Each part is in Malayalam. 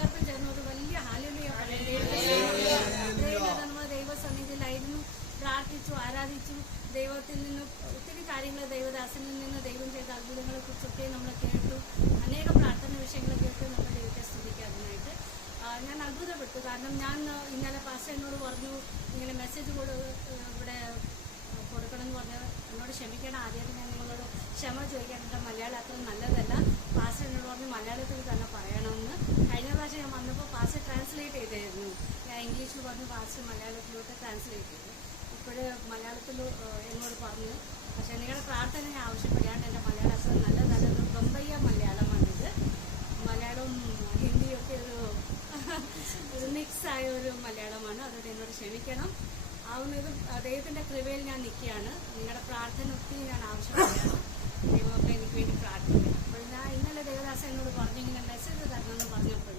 എല്ലാവർക്കും ചേർന്ന് ഒരു വലിയ ഹാലലുയ ദൈവസന്നിധിയിലായിരുന്നു, പ്രാർത്ഥിച്ചു, ആരാധിച്ചു. ദൈവത്തിൽ നിന്ന് ഒത്തിരി കാര്യങ്ങൾ, ദൈവദാസനിൽ നിന്ന് ദൈവം ചെയ്ത അത്ഭുതങ്ങളെ കുറിച്ചൊക്കെ നമ്മൾ കേട്ടു. അനേകം പ്രാർത്ഥന വിഷയങ്ങൾ കേട്ട് നമ്മൾ ദൈവത്തെ സ്തുതിക്കാനായിട്ട് ഞാൻ അത്ഭുതപ്പെട്ടു. കാരണം ഞാൻ ഇന്നലെ പാസ്റ്റർ എന്നോട് പറഞ്ഞു, ഇങ്ങനെ മെസ്സേജ് ഇവിടെ കൊടുക്കണം എന്ന് പറഞ്ഞാൽ എന്നോട് ക്ഷമിക്കണം. ആദ്യമായിട്ട് ഞാൻ നിങ്ങളോട് ക്ഷമ ചോദിക്കാനുണ്ട്. മലയാളം അത്ര നല്ലതല്ല. പാസ്റ്റർ എന്നോട് പറഞ്ഞു മലയാളത്തിൽ തന്നെ പറയണമെന്ന്. കഴിഞ്ഞ പ്രാവശ്യം ഞാൻ വന്നപ്പോൾ പാസ്റ്റർ ട്രാൻസ്ലേറ്റ് ചെയ്തായിരുന്നു. ഞാൻ ഇംഗ്ലീഷിൽ പറഞ്ഞു, പാസ്റ്റർ മലയാളത്തിലോട്ട് ട്രാൻസ്ലേറ്റ് ചെയ്തു. ഇപ്പോഴ് മലയാളത്തിൽ എന്നോട് പറഞ്ഞു. പക്ഷേ നിങ്ങളുടെ പ്രാർത്ഥന ഞാൻ ആവശ്യപ്പെടുകയാണ്. എൻ്റെ മലയാളം അത്ര നല്ലതല്ല. ബൊമ്പയ്യ മലയാളമാണിത്. മലയാളവും ഹിന്ദിയൊക്കെ ഒരു മിക്സായ ഒരു മലയാളമാണ്. അതുകൊണ്ട് എന്നോട് ക്ഷമിക്കണം. ആവുന്നതും ദൈവത്തിൻ്റെ കൃപയിൽ ഞാൻ നിൽക്കുകയാണ്. നിങ്ങളുടെ പ്രാർത്ഥന ഒത്തിരി ഞാൻ ആവശ്യപ്പെടുകയാണ്. ദൈവമൊക്കെ എനിക്ക് വേണ്ടി പ്രാർത്ഥിക്കണം. അപ്പോൾ ഞാൻ ഇന്നലെ ദേവദാസ എന്നോട് പറഞ്ഞു ഇങ്ങനെ മെസ്സേജ് തരണമെന്ന് പറഞ്ഞപ്പോൾ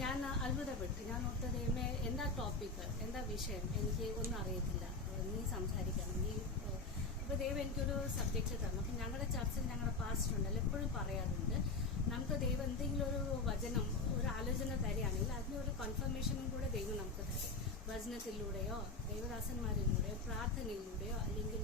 ഞാൻ അത്ഭുതപ്പെട്ടു. ഞാൻ ഓർത്ത ദൈവമേ, എന്താ ടോപ്പിക്ക്, എന്താ വിഷയം, എനിക്ക് ഒന്നും അറിയത്തില്ല, നീ സംസാരിക്കണം, നീ. അപ്പോൾ ദൈവം എനിക്കൊരു സബ്ജക്റ്റ് തന്നു. അപ്പം ഞങ്ങളുടെ ചർച്ചിൽ ഞങ്ങളുടെ പാസ്റ്റർ ഉണ്ടല്ലോ എപ്പോഴും പറയാറുണ്ട്, നമുക്ക് ദൈവം എന്തെങ്കിലും ഒരു വചനം, ഒരു ആലോചന തരികയാണെങ്കിൽ അതിനൊരു കൺഫർമേഷനും കൂടെ ദൈവം നമുക്ക് തരും. വചനത്തിലൂടെയോ ദൈവദാസന്മാരിലൂടെയോ പ്രാർത്ഥനയിലൂടെയോ അല്ലെങ്കിൽ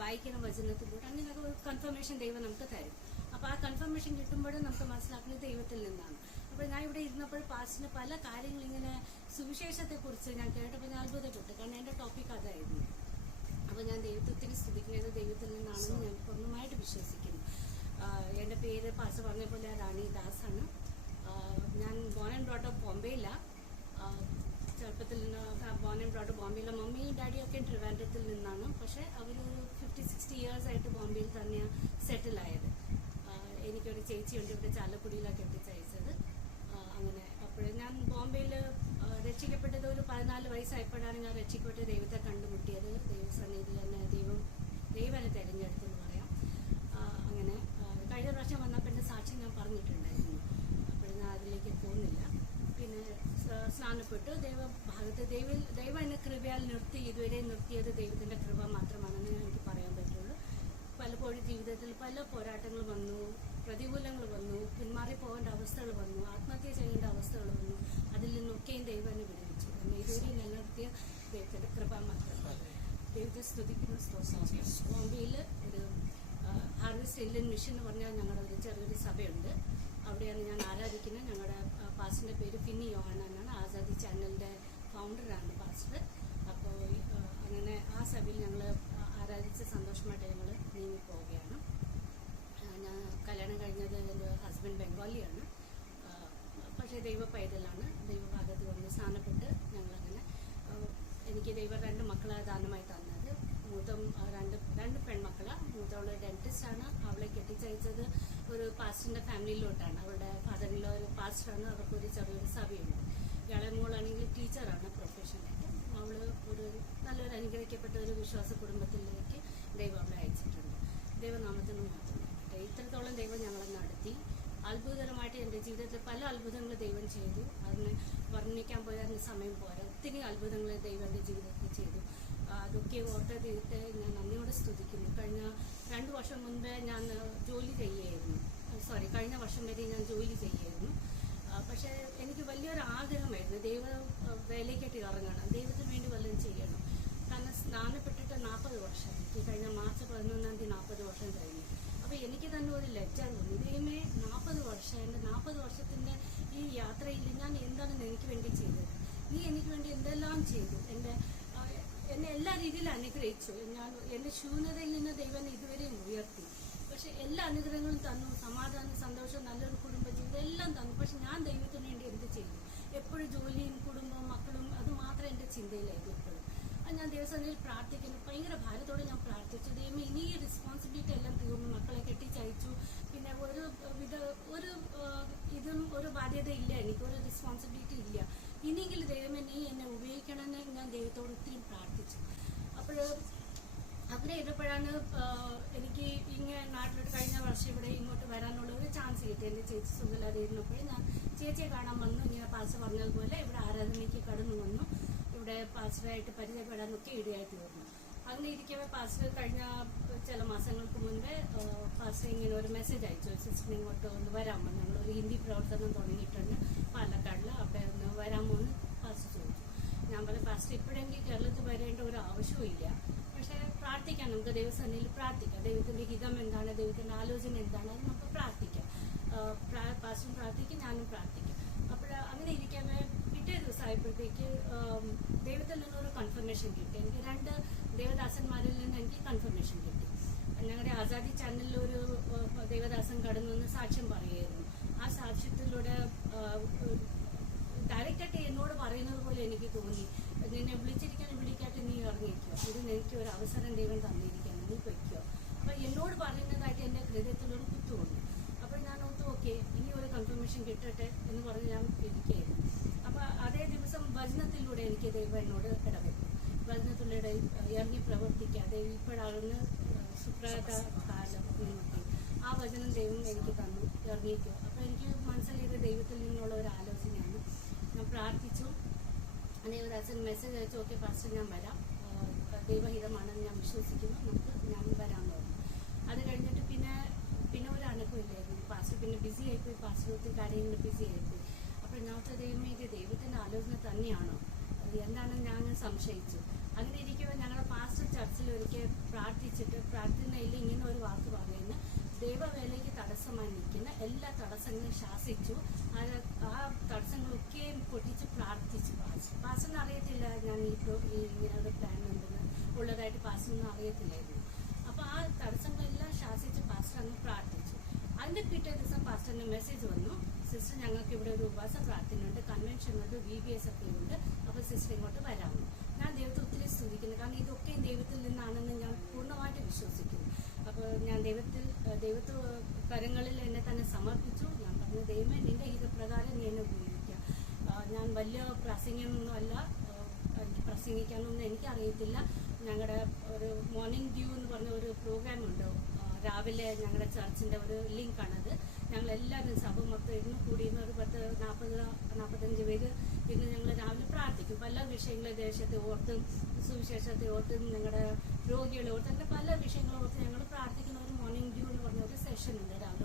വായിക്കുന്ന വചനത്തിലൂടെ അങ്ങനെയൊക്കെ ഒരു കൺഫർമേഷൻ ദൈവം നമുക്ക് തരും. അപ്പോൾ ആ കൺഫർമേഷൻ കിട്ടുമ്പോഴും നമുക്ക് മനസ്സിലാക്കുന്നത് ദൈവത്തിൽ നിന്നാണ്. അപ്പോൾ ഞാൻ ഇവിടെ ഇരുന്നപ്പോൾ പാസ്റ്റിന് പല കാര്യങ്ങൾ ഇങ്ങനെ സുവിശേഷത്തെക്കുറിച്ച് ഞാൻ കേട്ടപ്പോൾ ഞാൻ അത്ഭുതപ്പെട്ടു. കാരണം എൻ്റെ ടോപ്പിക് അതായിരുന്നു. അപ്പോൾ ഞാൻ ദൈവത്തിന് സ്തുതിക്കുന്നത് ദൈവത്തിൽ നിന്നാണെന്ന് ഞാൻ പൂർണ്ണമായിട്ട് വിശ്വസിക്കുന്നു. എൻ്റെ പേര് പാസ്റ്റർ പറഞ്ഞ പോലെ റാണി ദാസാണ്. ഞാൻ ബോൺ ആൻഡ് ബ്രോട്ട് അപ്പ് ബോംബെയിലാണ്. ചെറുപ്പത്തിൽ നിന്ന് ബോൺ ആൻഡ് ബ്രോട്ട് ബോംബെയിലെ മമ്മിയും ഡാഡിയും ഒക്കെ ട്രിവാൻഡ്രത്തിൽ നിന്നാണ്. പക്ഷേ അവരൊരു 50-60 years ആയിട്ട് ബോംബെയിൽ തന്നെയാണ് സെറ്റിലായത്. എനിക്കൊരു ചേച്ചിയുണ്ട് ഇവിടെ ചാലക്കുടിയിലാണ് കെട്ടിച്ചയച്ചത്. അങ്ങനെ അപ്പോൾ ഞാൻ ബോംബെയിൽ രക്ഷിക്കപ്പെട്ടത് ഒരു 14 വയസ്സായപ്പോഴാണ് ഞാൻ രക്ഷിക്കപ്പെട്ട ദൈവത്തെ കണ്ടുമുട്ടിയത്. ദൈവസന്നിധിയിൽ തന്നെ ദൈവം എന്നെ തിരഞ്ഞെടുത്തെന്ന് പറയാം. അങ്ങനെ കഴിഞ്ഞ പ്രാവശ്യം വന്നപ്പോൾ എൻ്റെ സാക്ഷി ഞാൻ പറഞ്ഞിട്ടുണ്ടായിരുന്നു. അപ്പോൾ ഞാൻ അതിലേക്ക് പോകുന്നില്ല. പിന്നെ സ്നാനപ്പെട്ടു ദൈവഭാഗത്ത് ദൈവം എന്നെ കൃപയാൽ നിർത്തി. ഇതുവരെ നിർത്തിയത് ദൈവത്തിൻ്റെ കൃപ മാത്രമാണെന്ന് എനിക്ക് പറയാൻ പറ്റുള്ളൂ. പലപ്പോഴും ജീവിതത്തിൽ പല പോരാട്ടങ്ങൾ വന്നു, പ്രതികൂലങ്ങൾ വന്നു, പിന്മാറിപ്പോകേണ്ട അവസ്ഥകൾ വന്നു, ആത്മഹത്യ ചെയ്യേണ്ട അവസ്ഥകൾ വന്നു. അതിൽ നിന്നൊക്കെയും ദൈവം എന്നെ വിടുവിച്ചു. എന്നെ ഇതുവരെ നിലനിർത്തിയ ദൈവത്തിൻ്റെ കൃപ മാത്രമാണ്. ദൈവത്തെ സ്തുതിക്കുന്ന സ്തോത്രം. ബോംബെയിൽ ഒരു ഹാർവെസ്റ്റ് ഇന്ത്യൻ മിഷൻ എന്ന് പറഞ്ഞാൽ ഞങ്ങളുടെ ഒരു ചെറിയൊരു സഭയുണ്ട്. അവിടെയാണ് ഞാൻ ആരാധിക്കുന്നത്. ഞങ്ങളുടെ പാസ്റ്ററിൻ്റെ പേര് ഫിന്നി യോഹന്നാനാണ്. ആസാദി ചാനലിൻ്റെ ഫൗണ്ടറാണ് പാസ്റ്റർ. അപ്പോൾ അങ്ങനെ ആ സഭയിൽ ഞങ്ങൾ ആരാധിച്ച് സന്തോഷമായിട്ട് ഞങ്ങൾ നീങ്ങിപ്പോവുകയാണ്. ഞാൻ കല്യാണം കഴിഞ്ഞത് എൻ്റെ ഹസ്ബൻഡ് ബംഗാളിയാണ്. പക്ഷേ ദൈവ പൈതലാണ്. ദൈവഭാഗത്ത് വന്ന് സ്ഥാനപ്പെട്ട് ഞങ്ങളങ്ങനെ എനിക്ക് ദൈവം 2 മക്കളെ ദാനമായി തന്നത്. രണ്ട് പെൺമക്കളാണ്. മൂത്തവള് ഡെന്റിസ്റ്റാണ്. അവളെ കെട്ടിച്ചയച്ചത് ഒരു പാസ്റ്ററിൻ്റെ ഫാമിലിയിലോട്ടാണ്. അവളുടെ ഫാദറിൻ്റെ ഒരു പാസ്റ്ററാണ്. അവർക്കൊരു ചെറിയൊരു സഭയുണ്ട്. ഇയാളെ മോളാണെങ്കിൽ ടീച്ചറാണ് പ്രൊഫഷനായിട്ട്. അവൾ ഒരു നല്ലൊരു അനുഗ്രഹിക്കപ്പെട്ട ഒരു വിശ്വാസ കുടുംബത്തിലേക്ക് ദൈവം അവളെ അയച്ചിട്ടുണ്ട്. ദൈവനാമത്തിന് മാത്രം ഇത്രത്തോളം ദൈവം ഞങ്ങളെ നടത്തി. അത്ഭുതകരമായിട്ട് എൻ്റെ ജീവിതത്തിൽ പല അത്ഭുതങ്ങൾ ദൈവം ചെയ്തു. അതിന് വർണ്ണിക്കാൻ പോയാൽ സമയം പോരാ. ഒത്തിരി അത്ഭുതങ്ങൾ ദൈവം എൻ്റെ ജീവിതത്തിൽ ചെയ്തു. അതൊക്കെ ഓർത്ത ദൈവത്തെ ഞാൻ നന്ദിയോടെ സ്തുതിക്കുന്നു. കഴിഞ്ഞ 2 വർഷം മുൻപേ ഞാൻ ജോലി ചെയ്യുകയായിരുന്നു. കഴിഞ്ഞ വർഷം വരെ ഞാൻ ജോലി ചെയ്യുകയായിരുന്നു. പക്ഷേ എനിക്ക് വലിയൊരു ആഗ്രഹമായിരുന്നു ദൈവ വേലയ്ക്കായിട്ട് ഇറങ്ങണം, ദൈവത്തിന് വേണ്ടി വല്ലതും ചെയ്യണം. കാരണം സ്നാനപ്പെട്ടിട്ട് 40 വർഷം, എനിക്ക് കഴിഞ്ഞ മാർച്ച് 11-ാം തീയതി 40 വർഷം കഴിഞ്ഞു. അപ്പോൾ എനിക്ക് തന്നെ ഒരു ലജ്ജ തോന്നി. ദൈവമേ, 40 വർഷം, എൻ്റെ 40 വർഷത്തിൻ്റെ ഈ യാത്രയിൽ ഞാൻ എന്താണ് എനിക്ക് വേണ്ടി ചെയ്തത്? നീ എനിക്ക് വേണ്ടി എന്തെല്ലാം ചെയ്തു? എന്നെ എല്ലാ രീതിയിലും അനുഗ്രഹിച്ചു. എൻ്റെ ശൂന്യതയിൽ നിന്ന് ദൈവം ഇതുവരെയും ഉയർത്തി. പക്ഷെ എല്ലാ അനുഗ്രഹങ്ങളും തന്നു. സമാധാനം, സന്തോഷം, നല്ലൊരു കുടുംബജീവിതം എല്ലാം തന്നു. പക്ഷെ ഞാൻ ദൈവത്തിന് വേണ്ടി എന്ത് ചെയ്തു? എപ്പോഴും ജോലിയും കുടുംബവും മക്കളും അത് മാത്രം എൻ്റെ ചിന്തയിലായിരുന്നു എപ്പോഴും. അത് ഞാൻ ദൈവസന്നിധിയിൽ പ്രാർത്ഥിക്കുന്നു. ഭയങ്കര ഭാരത്തോടെ ഞാൻ പ്രാർത്ഥിച്ചു. ദൈവമേ, ഇനി ഈ റെസ്പോൺസിബിലിറ്റി എല്ലാം തീർന്നു. മക്കളെ കെട്ടിച്ചയച്ചു. പിന്നെ ഒരു ബാധ്യത ഇല്ല, എനിക്കൊരു റെസ്പോൺസിബിലിറ്റി ഇല്ല. ഇനിയെങ്കിലും ദൈവമേ നീ എന്നെ ഉപയോഗിക്കണമെന്ന് ഞാൻ ദൈവത്തോട് ഒത്തിരി പ്രാർത്ഥിച്ചു. അപ്പോൾ അങ്ങനെ ഇരുന്നപ്പോഴാണ് എനിക്ക് ഇങ്ങനെ നാട്ടിലോട്ട് കഴിഞ്ഞ വർഷം ഇവിടെ ഇങ്ങോട്ട് വരാനുള്ള ഒരു ചാൻസ് കിട്ടി. എൻ്റെ ചേച്ചി സുഖമില്ലാതെ ഇരുന്നപ്പോഴും ഞാൻ ചേച്ചിയെ കാണാൻ വന്നു. ഇങ്ങനെ പാസ്റ്റർ പറഞ്ഞതുപോലെ ഇവിടെ ആരാധനയ്ക്ക് കടന്നു വന്നു. ഇവിടെ പാസ്റ്ററായിട്ട് പരിചയപ്പെടാനൊക്കെ ഇടയായിട്ട് വന്നു. അങ്ങനെ ഇരിക്കവേ പാസ്റ്റർ കഴിഞ്ഞ ചില മാസങ്ങൾക്ക് മുൻപേ പാസ്റ്റർ ഇങ്ങനെ ഒരു മെസ്സേജ് അയച്ചു, സിസ്റ്റർ ഇങ്ങോട്ട് ഒന്ന് വരാമോ, ഞങ്ങളൊരു ഹിന്ദി പ്രവർത്തനം തുടങ്ങിയിട്ടുണ്ട് പാലക്കാടിൽ, ദൈവസന്നിധിയിൽ പ്രാർത്ഥിക്കാം. ദൈവത്തിന്റെ ഹിതം എന്താണ്, ദൈവത്തിന്റെ ആലോചന എന്താണ്, അത് നമുക്ക് പ്രാർത്ഥിക്കാം. പാസ്റ്ററും പ്രാർത്ഥിക്കും, ഞാനും പ്രാർത്ഥിക്കും. അപ്പോൾ അങ്ങനെ ഇരിക്കവേ പിറ്റേ ദിവസമായപ്പോഴത്തേക്ക് ദൈവത്തിൽ നിന്നൊരു കൺഫർമേഷൻ കിട്ടി. എനിക്ക് 2 ദേവദാസന്മാരിൽ നിന്ന് എനിക്ക് കൺഫർമേഷൻ കിട്ടി. ഞങ്ങളുടെ ആസാദി ചാനലിൽ ഒരു ദേവദാസൻ കടന്നു വന്ന് സാക്ഷ്യം പറയുമായിരുന്നു. ആ സാക്ഷ്യത്തിലൂടെ ഡയറക്റ്റായിട്ട് എന്നോട് പറയുന്നത് പോലെ എനിക്ക് തോന്നി, നിന്നെ വിളിക്കാട്ട് നീ ഇറങ്ങിക്കോ, ഇതിന് എനിക്ക് ഒരു അവസരം ദൈവം തന്നിരിക്കണം, നീ പൊയ്ക്കോ. അപ്പൊ എന്നോട് പറയുന്നതായിട്ട് എന്റെ ഹൃദയത്തിലൊരു കുത്തുകൊണ്ട്. അപ്പോൾ ഞാൻ ഓർത്തു, ഓക്കെ, ഇനി ഒരു കൺഫർമേഷൻ കിട്ടട്ടെ എന്ന് പറഞ്ഞ് ഞാൻ ഇരിക്കുകയായിരുന്നു. അപ്പൊ അതേ ദിവസം വചനത്തിലൂടെ എനിക്ക് ദൈവം എന്നോട് ഇടപെട്ടു. വചനത്തിലൂടെ ഇറങ്ങി പ്രവർത്തിക്കാതെ ഇപ്പോഴാകുന്ന സുപ്രഭാത കാലം നോക്കി ആ വചനം ദൈവം എനിക്ക് തന്നു, ഇറങ്ങിക്കോ. അപ്പൊ എനിക്ക് മനസ്സിലായത് ദൈവത്തിൽ നിന്നുള്ള ഒരു ആലോചനയാണ്. ഞാൻ പ്രാർത്ഥിച്ചു. ദേവദാസൻ മെസ്സേജ് അയച്ചു, ഓക്കെ പാസ്റ്റർ ഞാൻ വരാം, ദൈവഹിതമാണെന്ന് ഞാൻ വിശ്വസിക്കുന്നു, ഞാൻ വരാമെന്ന് പറഞ്ഞു. അത് കഴിഞ്ഞിട്ട് പിന്നെ ഒരു അനക്കമില്ലായിരുന്നു. പാസ്റ്റർ പിന്നെ ബിസി ആയിപ്പോയി, പാസ്റ്റർ ഒത്തിരി കാര്യങ്ങളിൽ ബിസി ആയിപ്പോയി. അപ്പോൾ ഞാനത്തെ ദൈവമേ, ഇത് ദൈവത്തിന്റെ ആലോചന തന്നെയാണോ, എന്താണെന്ന് ഞാൻ സംശയിച്ചു. അങ്ങനെ ഇരിക്കുമ്പോൾ ഞങ്ങളുടെ പാസ്റ്റർ ചർച്ചിൽ ഒരിക്കൽ പ്രാർത്ഥിച്ചിട്ട് പ്രാർത്ഥനയിൽ ഇങ്ങനെ ഒരു വാക്ക് പറയുന്നു, ദൈവവേലയ്ക്ക് തടസ്സമായി നിൽക്കുന്ന എല്ലാ തടസ്സങ്ങളും ശാസിച്ചു, ആ തടസ്സങ്ങളൊക്കെയും പൊട്ടിച്ച് പ്രാർത്ഥിച്ചു. പാസ്റ്ററിന് അറിയത്തില്ല ഞാൻ ഇങ്ങനെ ഒരു പ്ലാൻ ഉണ്ടെന്ന് ഉള്ളതായിട്ട് പാസ്റ്ററിന് അറിയത്തില്ലായിരുന്നു. അപ്പൊ ആ തടസ്സങ്ങളെല്ലാം ശാസിച്ച് പാസ്റ്റർ അങ്ങ് പ്രാർത്ഥിച്ചു. അതിന്റെ പിറ്റേ ദിവസം പാസ്റ്ററിന് മെസ്സേജ് വന്നു, സിസ്റ്റർ ഞങ്ങൾക്ക് ഇവിടെ ഒരു ഉപവാസ പ്രാർത്ഥനയുണ്ട്, കൺവെൻഷൻ ഉണ്ട്, VBS ഒക്കെ ഉണ്ട്, അപ്പൊ സിസ്റ്റർ ഇങ്ങോട്ട് വരാമോ. ഞാൻ ദൈവത്തെ ഒത്തിരി സ്തുതിക്കുന്നു, കാരണം ഇതൊക്കെ ദൈവത്തിൽ നിന്നാണെന്ന് ഞാൻ പൂർണ്ണമായിട്ട് വിശ്വസിക്കുന്നു. അപ്പോൾ ഞാൻ ദൈവത്തെ കരങ്ങളിൽ എന്നെ തന്നെ സമർപ്പിച്ചു. ഞാൻ പറഞ്ഞു, ദൈവമേ, നിന്റെ ഹിതപ്രകാരം നീ എന്നെ ഉപയോഗിക്കുക. ഞാൻ വലിയ പ്രസംഗമൊന്നും അല്ല, എനിക്ക് പ്രസംഗിക്കാനൊന്നും എനിക്കറിയത്തില്ല. ഞങ്ങളുടെ ഒരു മോർണിംഗ് ഡ്യൂ എന്ന് പറഞ്ഞ ഒരു പ്രോഗ്രാം ഉണ്ട്, രാവിലെ ഞങ്ങളുടെ ചർച്ചിന്റെ ഒരു ലിങ്കാണത്. ഞങ്ങളെല്ലാവരും സഭ മൊത്തം ഇരുന്ന് കൂടിയിരുന്ന ഒരു 40-45 പേര് ഇന്ന് ഞങ്ങൾ രാവിലെ പ്രാർത്ഥിക്കും. പല വിഷയങ്ങളെ, ദേശത്തെ ഓർത്തും സുവിശേഷത്തെ ഓർത്തും ഞങ്ങളുടെ രോഗികളെ ഓർത്ത്, അങ്ങനെ പല വിഷയങ്ങളെ ഓർത്ത് ഞങ്ങൾ പ്രാർത്ഥിക്കുന്ന ഒരു മോർണിംഗ് ഡ്യൂ എന്ന് പറഞ്ഞ ഒരു സെഷൻ ഉണ്ട് രാവിലെ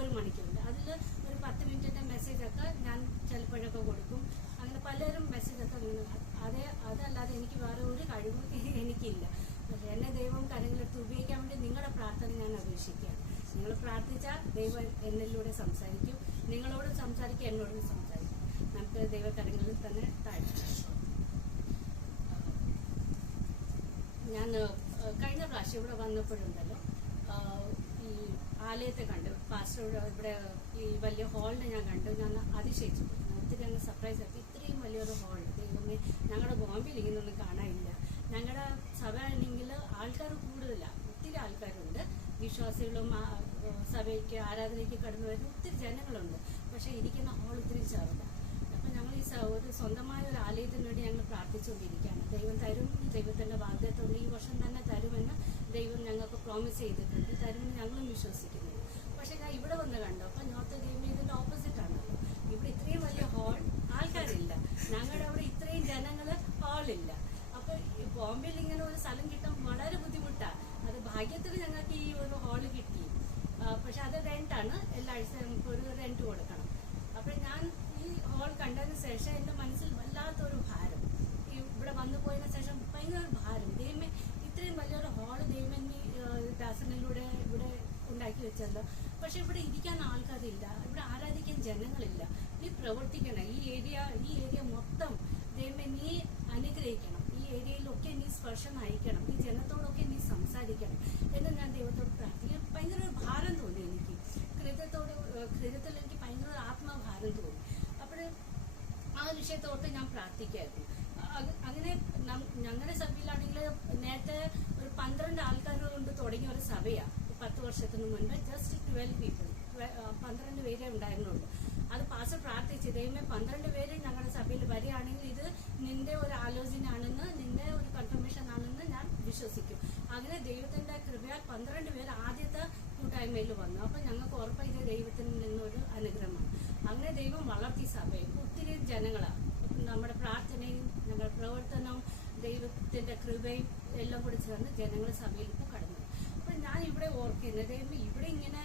ഒരു മണിക്കുണ്ട്. അതിൽ ഒരു 10 മിനിറ്റിന്റെ മെസ്സേജൊക്കെ ഞാൻ ചിലപ്പോഴൊക്കെ കൊടുക്കും. അങ്ങനെ പലരും മെസ്സേജൊക്കെ അതല്ലാതെ എനിക്ക് വേറെ ഒരു കഴിവും എനിക്കില്ല. എന്നെ ദൈവം കരങ്ങളെടുത്ത് ഉപയോഗിക്കാൻ വേണ്ടി നിങ്ങളുടെ പ്രാർത്ഥന ഞാൻ അപേക്ഷിക്കുകയാണ്. നിങ്ങൾ പ്രാർത്ഥിച്ചാൽ ദൈവം എന്നിലൂടെ സംസാരിക്കും, നിങ്ങളോട് സംസാരിക്കും, എന്നോടും സംസാരിക്കും. നമുക്ക് ദൈവകരങ്ങളിൽ തന്നെ താഴ്ത്താം. ഞാൻ കഴിഞ്ഞ പ്രാവശ്യം ഇവിടെ വന്നപ്പോഴുണ്ടല്ലോ, ഈ ആലയത്തെ കണ്ടു, പാസ്റ്റർ ഇവിടെ ഈ വലിയ ഹാളിനെ ഞാൻ കണ്ടു. ഞാൻ അതിശയിച്ചു പോയി, ഒത്തിരി അങ്ങ് സർപ്രൈസ് ആക്കി. ഇത്രയും വലിയൊരു ഹാൾ ദൈവമേ, ഞങ്ങളുടെ ബോംബെയിൽ ഇങ്ങനൊന്നും കാണാനില്ല. ഞങ്ങളുടെ സഭ ആണെങ്കിൽ ആൾക്കാർ കൂടുതലാണ്, ഒത്തിരി ആൾക്കാരുണ്ട്, വിശ്വാസികളും സഭയ്ക്ക് ആരാധനയ്ക്ക് കടന്നു വരുന്ന ഒത്തിരി ജനങ്ങളുണ്ട്. പക്ഷെ ഇരിക്കുന്ന ഹാൾ ഒത്തിരി ചെറുതാണ്. അപ്പം ഞങ്ങൾ ഒരു സ്വന്തമായ ഒരു ആലയത്തിന് വേണ്ടി ഞങ്ങൾ പ്രാർത്ഥിച്ചുകൊണ്ടിരിക്കുകയാണ്. ദൈവം തരും, ദൈവത്തിന്റെ വാഗ്ദത്തമുണ്ട്, ഈ വർഷം തന്നെ തരുമെന്ന് ദൈവം ഞങ്ങൾക്ക് പ്രോമിസ് ചെയ്തിട്ടുണ്ട്, തരുമെന്ന് ഞങ്ങളും വിശ്വസിക്കുന്നു. പക്ഷെ ഞാൻ ഇവിടെ വന്ന് കണ്ടു, അപ്പം നോർത്ത് ദൈവം ഇതിന്റെ ഓപ്പോസിറ്റ് ആണല്ലോ. ഇവിടെ ഇത്രയും വലിയ ഹാൾ, ആൾക്കാരില്ല. ഞങ്ങളുടെ അവിടെ ഇത്രയും ജനങ്ങള് ഹാളില്ല. അപ്പൊ ബോംബെയിൽ ഇങ്ങനെ ഒരു സ്ഥലം കിട്ടാൻ വളരെ ബുദ്ധിമുട്ടാണ്. അത് ഭാഗ്യത്തിൽ ഞങ്ങൾക്ക് ഈ ഒരു ഹാള് കിട്ടി. പക്ഷെ അത് റെന്റാണ്, എല്ലാ ആഴ്ചയും നമുക്ക് ഒരു റെന്റ് കൊടുക്കണം. അപ്പൊ ഞാൻ ഈ ഹാൾ കണ്ടതിന് ശേഷം എന്റെ മനസ്സിൽ വല്ലാത്തൊരു ഭാരം, ഇവിടെ വന്നു പോയതിനു ശേഷം ഭയങ്കര ഭാരം. ദൈവമേ, ഇത്രയും വലിയൊരു ഹാള് ദൈവമേ നീ ദാസനിലൂടെ ഇവിടെ ഉണ്ടാക്കി വെച്ചല്ലോ. പക്ഷെ ഇവിടെ ഇരിക്കാൻ ആൾക്കാരില്ല, ഇവിടെ ആരാധിക്കാൻ ജനങ്ങളില്ല. നീ പ്രവർത്തിക്കണം, ഈ ഏരിയ മൊത്തം ദൈവമേ നീ അനുഗ്രഹിക്കണം, ഈ ഏരിയയിലൊക്കെ നീ സ്പർശം നയിക്കണം, ഈ ജനത്തോടൊക്കെ നീ സംസാരിക്കണം എന്ന് ഞാൻ ദൈവത്തോട് പ്രാർത്ഥിക്കും. ഭയങ്കര ഒരു ഭാരം തോന്നി എനിക്ക്, ഹൃദയത്തിൽ എനിക്ക് ഭയങ്കര ആത്മഭാരം തോന്നി. അപ്പോൾ ആ വിഷയത്തോട്ട് ഞാൻ പ്രാർത്ഥിക്കായിരുന്നു. അങ്ങനെ ഞങ്ങളുടെ സഭയിലാണെങ്കിൽ നേരത്തെ ഒരു 12 ആൾക്കാർ കൊണ്ട് തുടങ്ങിയ ഒരു സഭയാണ്. 10 വർഷത്തിന് മുൻപ് ജസ്റ്റ് 12 പീപ്പിൾ, 12 പേരെ ഉണ്ടായിരുന്നുള്ളൂ. അത് പാസ്റ്റർ പ്രാർത്ഥിച്ചു, ദൈവമേ 12 പേര് ഞങ്ങളുടെ സഭയിൽ വരികയാണെങ്കിൽ ഇത് നിന്റെ ഒരു ആലോചനയാണെന്ന്, നിന്റെ ഒരു കൺഫർമേഷൻ ആണെന്ന് ഞാൻ വിശ്വസിക്കും. അങ്ങനെ ദൈവത്തിന്റെ കൃപയാൽ 12 പേര് ആദ്യത്തെ കൂട്ടായ്മയിൽ വന്നു. അപ്പൊ ഞങ്ങൾക്ക് ഉറപ്പായി ഇത് ദൈവത്തിൽ നിന്നൊരു അനുഗ്രഹമാണ്. അങ്ങനെ ദൈവം വളർത്തി സഭയെ. ഒത്തിരി ജനങ്ങളാണ്, നമ്മുടെ പ്രാർത്ഥനയും ഞങ്ങളുടെ പ്രവർത്തനവും ദൈവത്തിന്റെ കൃപയും എല്ലാം കൂടി ചേർന്ന് ജനങ്ങൾ സഭയിൽ ഇപ്പോൾ കടന്നു. അപ്പൊ ഞാൻ ഇവിടെ ഓർക്കുന്നത്, ദൈവം ഇവിടെ ഇങ്ങനെ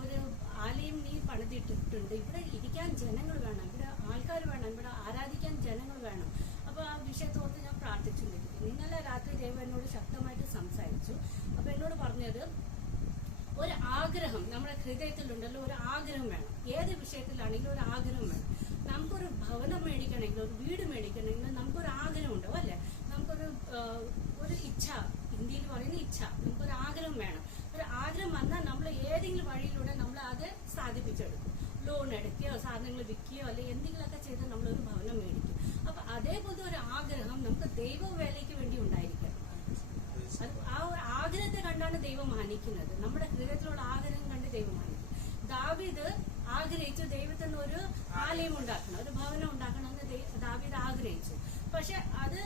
ഒരു ആലയം നീ പണിതിട്ടിട്ടുണ്ട്, ഇവിടെ ഇരിക്കാൻ ജനങ്ങൾ വേണം, ഇവിടെ ആൾക്കാർ വേണം, ഇവിടെ ആരാധിക്കാൻ ജനങ്ങൾ വേണം. അപ്പൊ ആ വിഷയത്തോർത്ത് ഞാൻ പ്രാർത്ഥിച്ചുകൊണ്ടിരിക്കുന്നു. ഇന്നലെ രാത്രി ദൈവം എന്നോട് ശക്തമായിട്ട് സംസാരിച്ചു. അപ്പൊ പഠിക്കണമെങ്കിൽ, ഒരു വീട് മേടിക്കണമെങ്കിൽ നമുക്കൊരു ആഗ്രഹം ഉണ്ടാവും അല്ലെ? നമുക്കൊരു ഇച്ഛ, ഇന്ത്യയിൽ പറയുന്ന ഇച്ഛ, നമുക്കൊരു ആഗ്രഹം വേണം. ഒരു ആഗ്രഹം വന്നാൽ നമ്മൾ ഏതെങ്കിലും വഴിയിലൂടെ നമ്മൾ അത് സാധിപ്പിച്ചെടുക്കും. ലോൺ എടുക്കുകയോ സാധനങ്ങൾ വിൽക്കുകയോ അല്ലെങ്കിൽ എന്തെങ്കിലുമൊക്കെ ചെയ്ത് നമ്മളൊരു ഭവനം മേടിക്കും. അപ്പൊ അതേപോലത്തെ ഒരു ആഗ്രഹം നമുക്ക് ദൈവവേലയ്ക്ക് വേണ്ടി ഉണ്ടായിരിക്കണം. ആ ഒരു ആഗ്രഹത്തെ കണ്ടാണ് ദൈവം മാനിക്കുന്നത്. നമ്മുടെ ഹൃദയത്തിലുള്ള ആഗ്രഹം കണ്ട് ദൈവം മാനിക്കും. ദാവീദ് ആഗ്രഹിച്ചു ദൈവത്തിന് ഒരു ആലയം ഉണ്ടാക്കണം, ഒരു ഭവനം ഉണ്ടാക്കണം എന്ന് ദാവീദ് ആഗ്രഹിച്ചു. പക്ഷെ അത്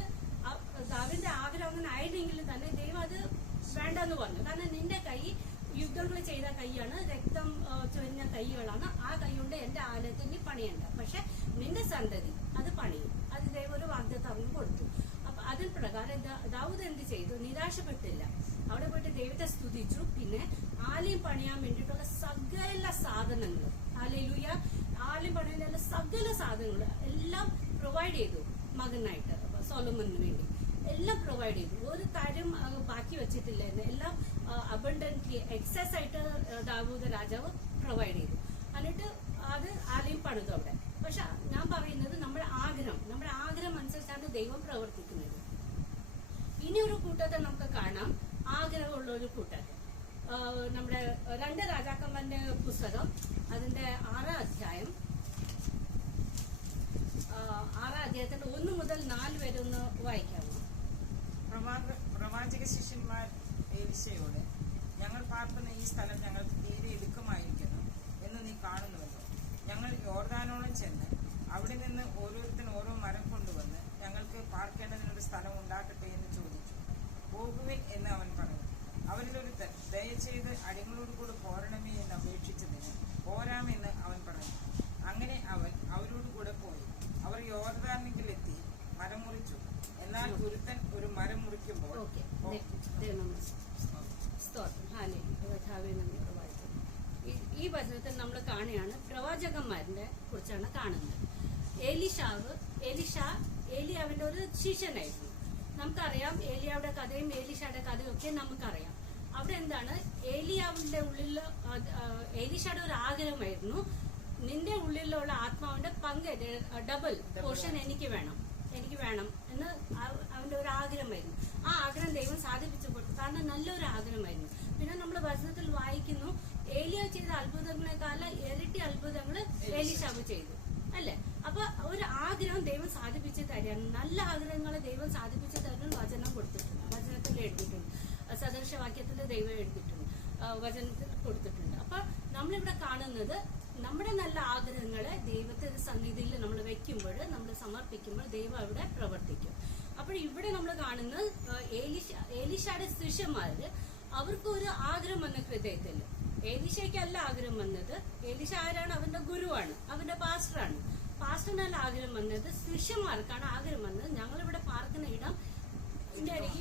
ദാവീദിന്റെ ആഗ്രഹം അങ്ങനെ ആയില്ലെങ്കിലും തന്നെ ദൈവം അത് വേണ്ടെന്ന് പറഞ്ഞു. കാരണം നിന്റെ കൈ യുദ്ധങ്ങൾ ചെയ്ത കൈയാണ്, രക്തം ചൊരിഞ്ഞ കൈകളാണ്. ആ കൈ കൊണ്ട് എന്റെ ആലയത്തിന് പണിയണ്ട, പക്ഷെ നിന്റെ സന്തതി അത് പണിയും. അത് ദൈവം ഒരു വാഗ്ദത്തം അവന് കൊടുത്തു. അപ്പൊ അതിന് പ്രകാരം ദാവൂദ് എന്ത് ചെയ്തു? നിരാശപ്പെട്ടില്ല. അവിടെ പോയിട്ട് ദൈവത്തെ സ്തുതിച്ചു. പിന്നെ ആലയം പണിയാൻ വേണ്ടിയിട്ടുള്ള സകല സാധനങ്ങൾ, ഹല്ലേലൂയ, ആലയം പണിയാനുള്ള സകല സാധനങ്ങൾ എല്ലാം പ്രൊവൈഡ് ചെയ്തു മകനായിട്ട്, സോളമോന് വേണ്ടി എല്ലാം പ്രൊവൈഡ് ചെയ്തു. ഒരു കാര്യം ബാക്കി വെച്ചിട്ടില്ലായിരുന്നു. എല്ലാം അബണ്ടന്റ്ലി എക്സസ് ആയിട്ട് ദാവൂദ് രാജാവ് പ്രൊവൈഡ് ചെയ്തു. എന്നിട്ട് അത് ആലയം പണിതു അവിടെ. പക്ഷെ ഞാൻ പറയുന്നത് നമ്മുടെ ആഗ്രഹം അനുസരിച്ചാണ് ദൈവം പ്രവർത്തിക്കുന്നത്. ഇനി ഒരു കൂട്ടത്തെ നമുക്ക് കാണാം, ആഗ്രഹമുള്ള ഒരു കൂട്ടത്തെ. നമ്മുടെ 2 രാജാക്കന്മാരുടെ പുസ്തകം അതിന്റെ 6-ാം അധ്യായം, 6-ാം അധ്യായത്തിന്റെ 1 മുതൽ 4 വരെ ഒന്ന് വായിക്കാമോ? പ്രവാചക ശിഷ്യന്മാർ എലീശയോട്, ഞങ്ങൾ പാർക്കുന്ന ഈ സ്ഥലം ഞങ്ങൾക്ക് തീരെ ഇടുക്കമായിരിക്കുന്നു എന്ന് നീ കാണുന്നുവല്ലോ. ഞങ്ങൾ യോർദാനോളം ചെന്ന് അവിടെ നിന്ന് ഓരോരുത്തരും ഓരോ മരം കൊണ്ടുവന്ന് ഞങ്ങൾക്ക് പാർക്കേണ്ടതിനൊരു സ്ഥലം ഉണ്ടാക്കട്ടെ എന്ന് ചോദിച്ചു. പോകുവിൻ എന്ന് അവൻ പറഞ്ഞു. അവരിലൊരുത്തൻ, ദയചെയ്ത് അടികളോട് കൂടെ പോരണമേ എന്ന് അപേക്ഷിച്ചതിന് പോരാമെന്ന് അവൻ പറഞ്ഞു. അങ്ങനെ അവൻ അവരോട് കൂടെ പോയി. അവർ യോർദാനിലെത്തി മരം മുറിച്ചു. എന്നാൽ ഒരുത്തൻ ഒരു മരം മുറിക്കുമ്പോൾ ഈ വചനത്തിൽ നമ്മൾ കാണുകയാണ്, പ്രവാചകന്മാരെ കുറിച്ചാണ് കാണുന്നത്. ഏലിയാവിന്റെ ഒരു ശിഷ്യനായിരുന്നു. നമുക്കറിയാം ഏലിയാവുടെ കഥയും ഏലീഷയുടെ കഥയും ഒക്കെ നമുക്കറിയാം. അവിടെ എന്താണ്, ഏലിയാവിന്റെ ഉള്ളിൽ ഏലീഷയുടെ ഒരു ആഗ്രഹമായിരുന്നു, നിന്റെ ഉള്ളിലുള്ള ആത്മാവിന്റെ പങ്ക് ഡബിൾ പോർഷൻ എനിക്ക് വേണം എന്ന് അവന്റെ ഒരു ആഗ്രഹമായിരുന്നു. ആ ആഗ്രഹം ദൈവം സാധിപ്പിച്ചു കൊടുത്തു. കാരണം നല്ലൊരു ആഗ്രഹമായിരുന്നു. പിന്നെ നമ്മൾ വചനത്തിൽ വായിക്കുന്നു, ഏലിയ ചെയ്ത അത്ഭുതങ്ങളെക്കാളും ഇരട്ടി അത്ഭുതങ്ങൾ ഏലീശാവ് ചെയ്തു അല്ലെ? അപ്പൊ ഒരു ആഗ്രഹം ദൈവം സാധിപ്പിച്ചു തരാൻ, നല്ല ആഗ്രഹങ്ങളെ ദൈവം സാധിപ്പിച്ചു തരാൻ വചനം കൊടുത്തിട്ടുണ്ട്, വചനത്തിൽ എഴുതിയിട്ടുണ്ട്, സദൃശവാക്യത്തിൽ ദൈവം എഴുതിയിട്ടുണ്ട്, വചനത്തിൽ കൊടുത്തിട്ടുണ്ട്. അപ്പൊ നമ്മളിവിടെ കാണുന്നത് നമ്മുടെ നല്ല ആഗ്രഹങ്ങളെ ദൈവത്തിന്റെ സന്നിധിയിൽ നമ്മൾ വെക്കുമ്പോൾ, നമ്മൾ സമർപ്പിക്കുമ്പോൾ ദൈവം അവിടെ പ്രവർത്തിക്കും. അപ്പോൾ ഇവിടെ നമ്മൾ കാണുന്നത് ഏലീശയുടെ ശിഷ്യന്മാര്, അവർക്ക് ഒരു ആഗ്രഹം വന്ന ഹൃദയത്തിൽ. ഏലീശയ്ക്കല്ല ആഗ്രഹം വന്നത്. ഏലീശ ആരാണ്? അവന്റെ ഗുരുവാണ്, അവന്റെ പാസ്റ്ററാണ്. പാസ്റ്ററിനല്ല ആഗ്രഹം വന്നത്, ശിഷ്യന്മാർക്കാണ് ആഗ്രഹം വന്നത്. ഞങ്ങളിവിടെ പാർക്കുന്ന ഇടം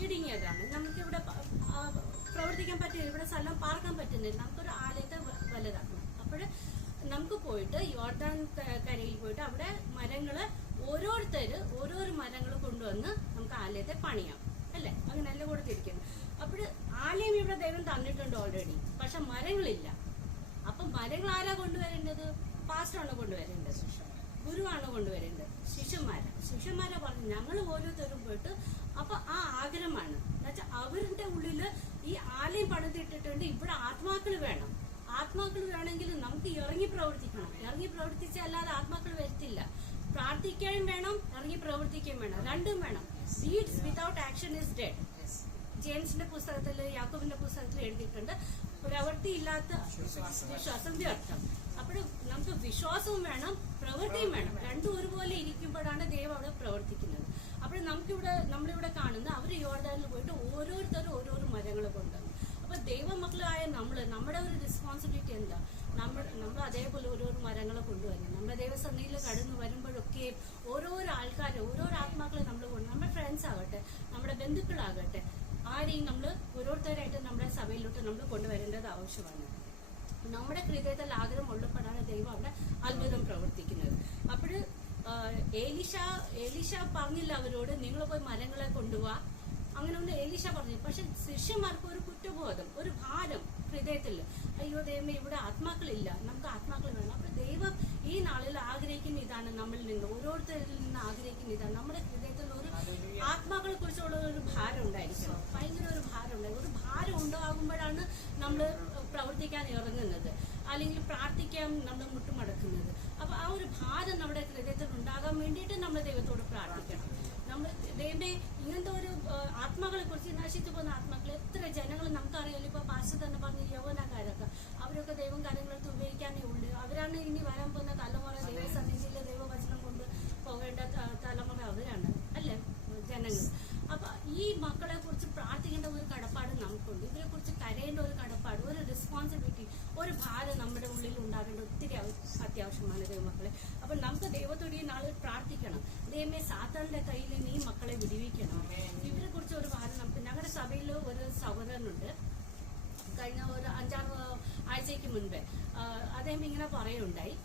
ഇടുങ്ങിയതാണ്, നമുക്കിവിടെ പ്രവർത്തിക്കാൻ പറ്റില്ല, ഇവിടെ സ്ഥലം പാർക്കാൻ പറ്റുന്നില്ല, നമുക്കൊരു ആലയത്തെ വലുതാക്കണം. അപ്പോൾ നമുക്ക് പോയിട്ട് യോർദാൻ കരയിൽ പോയിട്ട് അവിടെ മരങ്ങള് ഓരോരോ മരങ്ങൾ കൊണ്ടുവന്ന് നമുക്ക് ആലയത്തെ പണിയാം അല്ലെ? അങ്ങനെയല്ല കൊടുത്തിരിക്കുന്നു. അപ്പോൾ ആലയം ഇവിടെ ദൈവം തന്നിട്ടുണ്ട് ഓൾറെഡി, പക്ഷെ മരങ്ങളില്ല. അപ്പൊ മരങ്ങൾ ആരാ കൊണ്ടുവരേണ്ടത്? പാസ്റ്ററാണ് കൊണ്ടുവരേണ്ടത്, ഗുരുവാണ് കൊണ്ടുവരേണ്ടത്, ശിഷ്യന്മാരെ പറഞ്ഞു ഞങ്ങൾ ഓരോരുത്തരും പോയിട്ട്. അപ്പൊ ആ ആഗ്രഹമാണ് എന്നുവെച്ചാൽ അവരുടെ ഉള്ളില് ഈ ആലയം പണിതിട്ടിട്ടുണ്ട്, ഇവിടെ ആത്മാക്കൾ വേണം. ആത്മാക്കൾ വേണമെങ്കിൽ നമുക്ക് ഇറങ്ങി പ്രവർത്തിക്കണം. ഇറങ്ങി പ്രവർത്തിച്ചല്ലാതെ ആത്മാക്കൾ വരത്തില്ല. പ്രാർത്ഥിക്കുകയും വേണം, ഇറങ്ങി പ്രവർത്തിക്കുകയും വേണം, രണ്ടും വേണം. Seeds without action is dead. ജെയിംസിന്റെ പുസ്തകത്തിൽ, യാക്കോബിന്റെ പുസ്തകത്തിൽ എഴുതിയിട്ടുണ്ട്, പ്രവൃത്തിയില്ലാത്ത വിശ്വാസം വ്യർത്ഥം. അപ്പോൾ നമുക്ക് വിശ്വാസവും വേണം, പ്രവൃത്തിയും വേണം. രണ്ടും ഒരുപോലെ ഇരിക്കുമ്പോഴാണ് ദൈവം അവിടെ പ്രവർത്തിക്കുന്നത്. അപ്പോൾ നമ്മളിവിടെ കാണുന്ന അവർ യോർദാനിൽ പോയിട്ട് ഓരോരുത്തരും ഓരോരോ മരങ്ങൾ കൊണ്ടുവന്നു. അപ്പൊ ദൈവമക്കളായ നമ്മുടെ ഒരു റെസ്പോൺസിബിലിറ്റി എന്താ? നമ്മൾ അതേപോലെ ഓരോരോ മരങ്ങളെ കൊണ്ടുവരണം. നമ്മുടെ ദൈവസന്നിധിയിൽ കടന്നു വരുമ്പോഴൊക്കെ ഓരോരോ ആൾക്കാരെ, ഓരോരോ ആത്മാക്കളെ നമ്മൾ നമ്മുടെ ഫ്രണ്ട്സ് ആകട്ടെ, നമ്മുടെ ബന്ധുക്കളാകട്ടെ, ആരെയും നമ്മൾ ഓരോരുത്തരായിട്ട് നമ്മുടെ സഭയിലോട്ട് നമ്മൾ കൊണ്ടുവരേണ്ടത് ആവശ്യമാണ്. നമ്മുടെ ഹൃദയത്തിൽ ആഗ്രഹം ഉള്ളപ്പോഴാണ് ദൈവം അവിടെ അത്ഭുതം പ്രവർത്തിക്കുന്നത്. അപ്പോൾ ഏലീശ പറഞ്ഞില്ല അവരോട്, നിങ്ങൾ പോയി മരങ്ങളെ കൊണ്ടുപോവാ, അങ്ങനെ ഒന്ന് ഏലീശ പറഞ്ഞു. പക്ഷെ ശിഷ്യന്മാർക്ക് ഒരു കുറ്റബോധം, ഒരു ഭാരം ഹൃദയത്തിൽ, അയ്യോ ദൈവമേ ഇവിടെ ആത്മാക്കളില്ല, നമുക്ക് ആത്മാക്കൾ വേണം. അപ്പൊ ദൈവം ഈ നാളിൽ ആഗ്രഹിക്കുന്ന ഇതാണ് നമ്മളിൽ നിന്ന് ഓരോരുത്തരിൽ നിന്ന് ആഗ്രഹിക്കുന്ന ഇതാണ് നമ്മുടെ ഹൃദയത്തിൽ ഒരു ആത്മാക്കളെ കുറിച്ചുള്ള ഒരു ഭാരം ഉണ്ടായിരിക്കണം. ഭയങ്കര ഒരു ഭാരം ഉണ്ടായി. ഒരു ഭാരം ഉണ്ടാകുമ്പോഴാണ് നമ്മൾ പ്രവർത്തിക്കാൻ ഇറങ്ങുന്നത്, അല്ലെങ്കിൽ പ്രാർത്ഥിക്കാൻ നമ്മൾ മുട്ടുമടക്കുന്നത്. അപ്പൊ ആ ഒരു ഭാരം നമ്മുടെ ഹൃദയത്തിൽ ഉണ്ടാകാൻ വേണ്ടിയിട്ട് നമ്മൾ ദൈവത്തോട് പ്രാർത്ഥിക്കണം. നമ്മൾ ദൈവമേ ഇങ്ങനത്തെ ഒരു ആത്മാക്കളെ കുറിച്ച്, നശിച്ചു പോകുന്ന ആത്മാക്കൾ എത്ര ജനങ്ങൾ നമുക്കറിയാലോ. ഇപ്പൊ പാസ്റ്റർ തന്നെ പറഞ്ഞ യൗവനക്കാരൊക്കെ, അവരൊക്കെ ദൈവം കാര്യങ്ങളെടുത്ത് ഉപയോഗിക്കാനേ ഉള്ളൂ. അവരാണ് ഇനി വരാൻ പോകുന്ന തലമുറ, ദൈവസന്നിധിയിലെ ദൈവവചനം കൊണ്ട് പോകേണ്ട തലമുറ അവരാണ്, അല്ലേ ജനങ്ങൾ. അപ്പൊ ഈ മക്കളെ കുറിച്ച് പ്രാർത്ഥിക്കേണ്ട ഒരു കടപ്പാട് നമുക്കുണ്ട്. ഇവരെ കുറിച്ച് കരയേണ്ട ഒരു കടപ്പാട്, ഒരു റെസ്പോൺസിബിലിറ്റി, ഒരു ഭാരം നമ്മുടെ ഉള്ളിൽ ഉണ്ടാകേണ്ട ഒത്തിരി അത്യാവശ്യമാണ് ദൈവമക്കളെ. അപ്പൊ നമുക്ക് ദൈവത്തോട് ഈ നാളിൽ പ്രാർത്ഥിക്കണം. ദൈവമേ സാത്താന്റെ കയ്യിൽ നിന്ന് ഈ മക്കളെ വിടുവിക്കണം. ഇവരെ കുറിച്ച് ഒരു ഭാരം നമുക്ക്, ഞങ്ങളുടെ സഭയിൽ ഒരു സഹോദരനുണ്ട്, കഴിഞ്ഞ ഒരു 5-6 ആഴ്ചയ്ക്ക് മുൻപേ അദ്ദേഹം ഇങ്ങനെ പറയുണ്ടായി,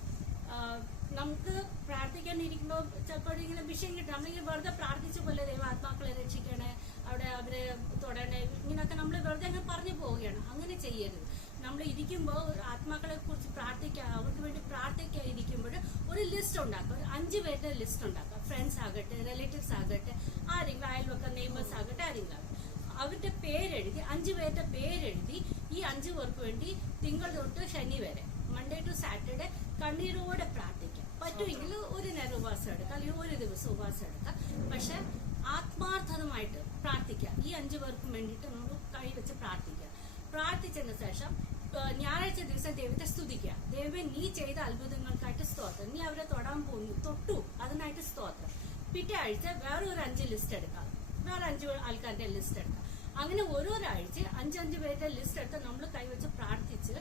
നമുക്ക് പ്രാർത്ഥിക്കാനിരിക്കുമ്പോൾ ചിലപ്പോൾ ഇങ്ങനെ വിഷയം കിട്ടും. നമ്മളിങ്ങനെ വെറുതെ പ്രാർത്ഥിച്ച പോലെ ദൈവം ആത്മാക്കളെ രക്ഷിക്കണേ, അവിടെ അവരെ തൊടണേ, ഇങ്ങനെയൊക്കെ നമ്മൾ വെറുതെ അങ്ങനെ പറഞ്ഞു പോവുകയാണ്. അങ്ങനെ ചെയ്യരുത്. നമ്മൾ ഇരിക്കുമ്പോൾ ആത്മാക്കളെ കുറിച്ച് പ്രാർത്ഥിക്കുക, അവർക്ക് വേണ്ടി പ്രാർത്ഥിക്കാൻ ഇരിക്കുമ്പോൾ ഒരു ലിസ്റ്റ് ഉണ്ടാക്കുക, ഒരു 5 പേരുടെ ലിസ്റ്റ് ഉണ്ടാക്കുക. ഫ്രണ്ട്സ് ആകട്ടെ, റിലേറ്റീവ്സ് ആകട്ടെ, ആരെങ്കിലും അയൽവക്ക നെയ്ബേഴ്സ് ആകട്ടെ, ആരെങ്കിലും അവരുടെ പേരെഴുതി, 5 പേരുടെ പേരെഴുതി ഈ 5 പേർക്ക് വേണ്ടി തിങ്കൾ തൊട്ട് ശനി വരെ, മൺഡേ ടു സാറ്റർഡേ കണ്ണീരോടെ പ്രാർത്ഥിക്കാം. പറ്റുമെങ്കിൽ ഒരു നേരം ഉപവാസം എടുക്കാം, അല്ലെങ്കിൽ ഒരു ദിവസം ഉപവാസം എടുക്കാം. പക്ഷെ ആത്മാർത്ഥമായിട്ട് പ്രാർത്ഥിക്കുക. ഈ 5 പേർക്കും വേണ്ടിയിട്ട് നമ്മൾ കൈവച്ച് പ്രാർത്ഥിക്കുക. പ്രാർത്ഥിച്ചതിന് ശേഷം ഞായറാഴ്ച ദിവസം ദൈവത്തെ സ്തുതിക്കുക. ദൈവമേ നീ ചെയ്ത അത്ഭുതങ്ങൾക്കായിട്ട് സ്തോത്രം, നീ അവരെ തൊടാൻ പോകുന്നു, തൊട്ടു, അതിനായിട്ട് സ്തോത്രം. പിറ്റേ ആഴ്ച വേറൊരു 5 ലിസ്റ്റ് എടുക്കാം, വേറെ 5 ആൾക്കാരുടെ ലിസ്റ്റ് എടുക്കാം. അങ്ങനെ ഓരോരാഴ്ച 5 പേരുടെ ലിസ്റ്റ് എടുത്ത് നമ്മൾ കൈവച്ച് പ്രാർത്ഥിച്ച്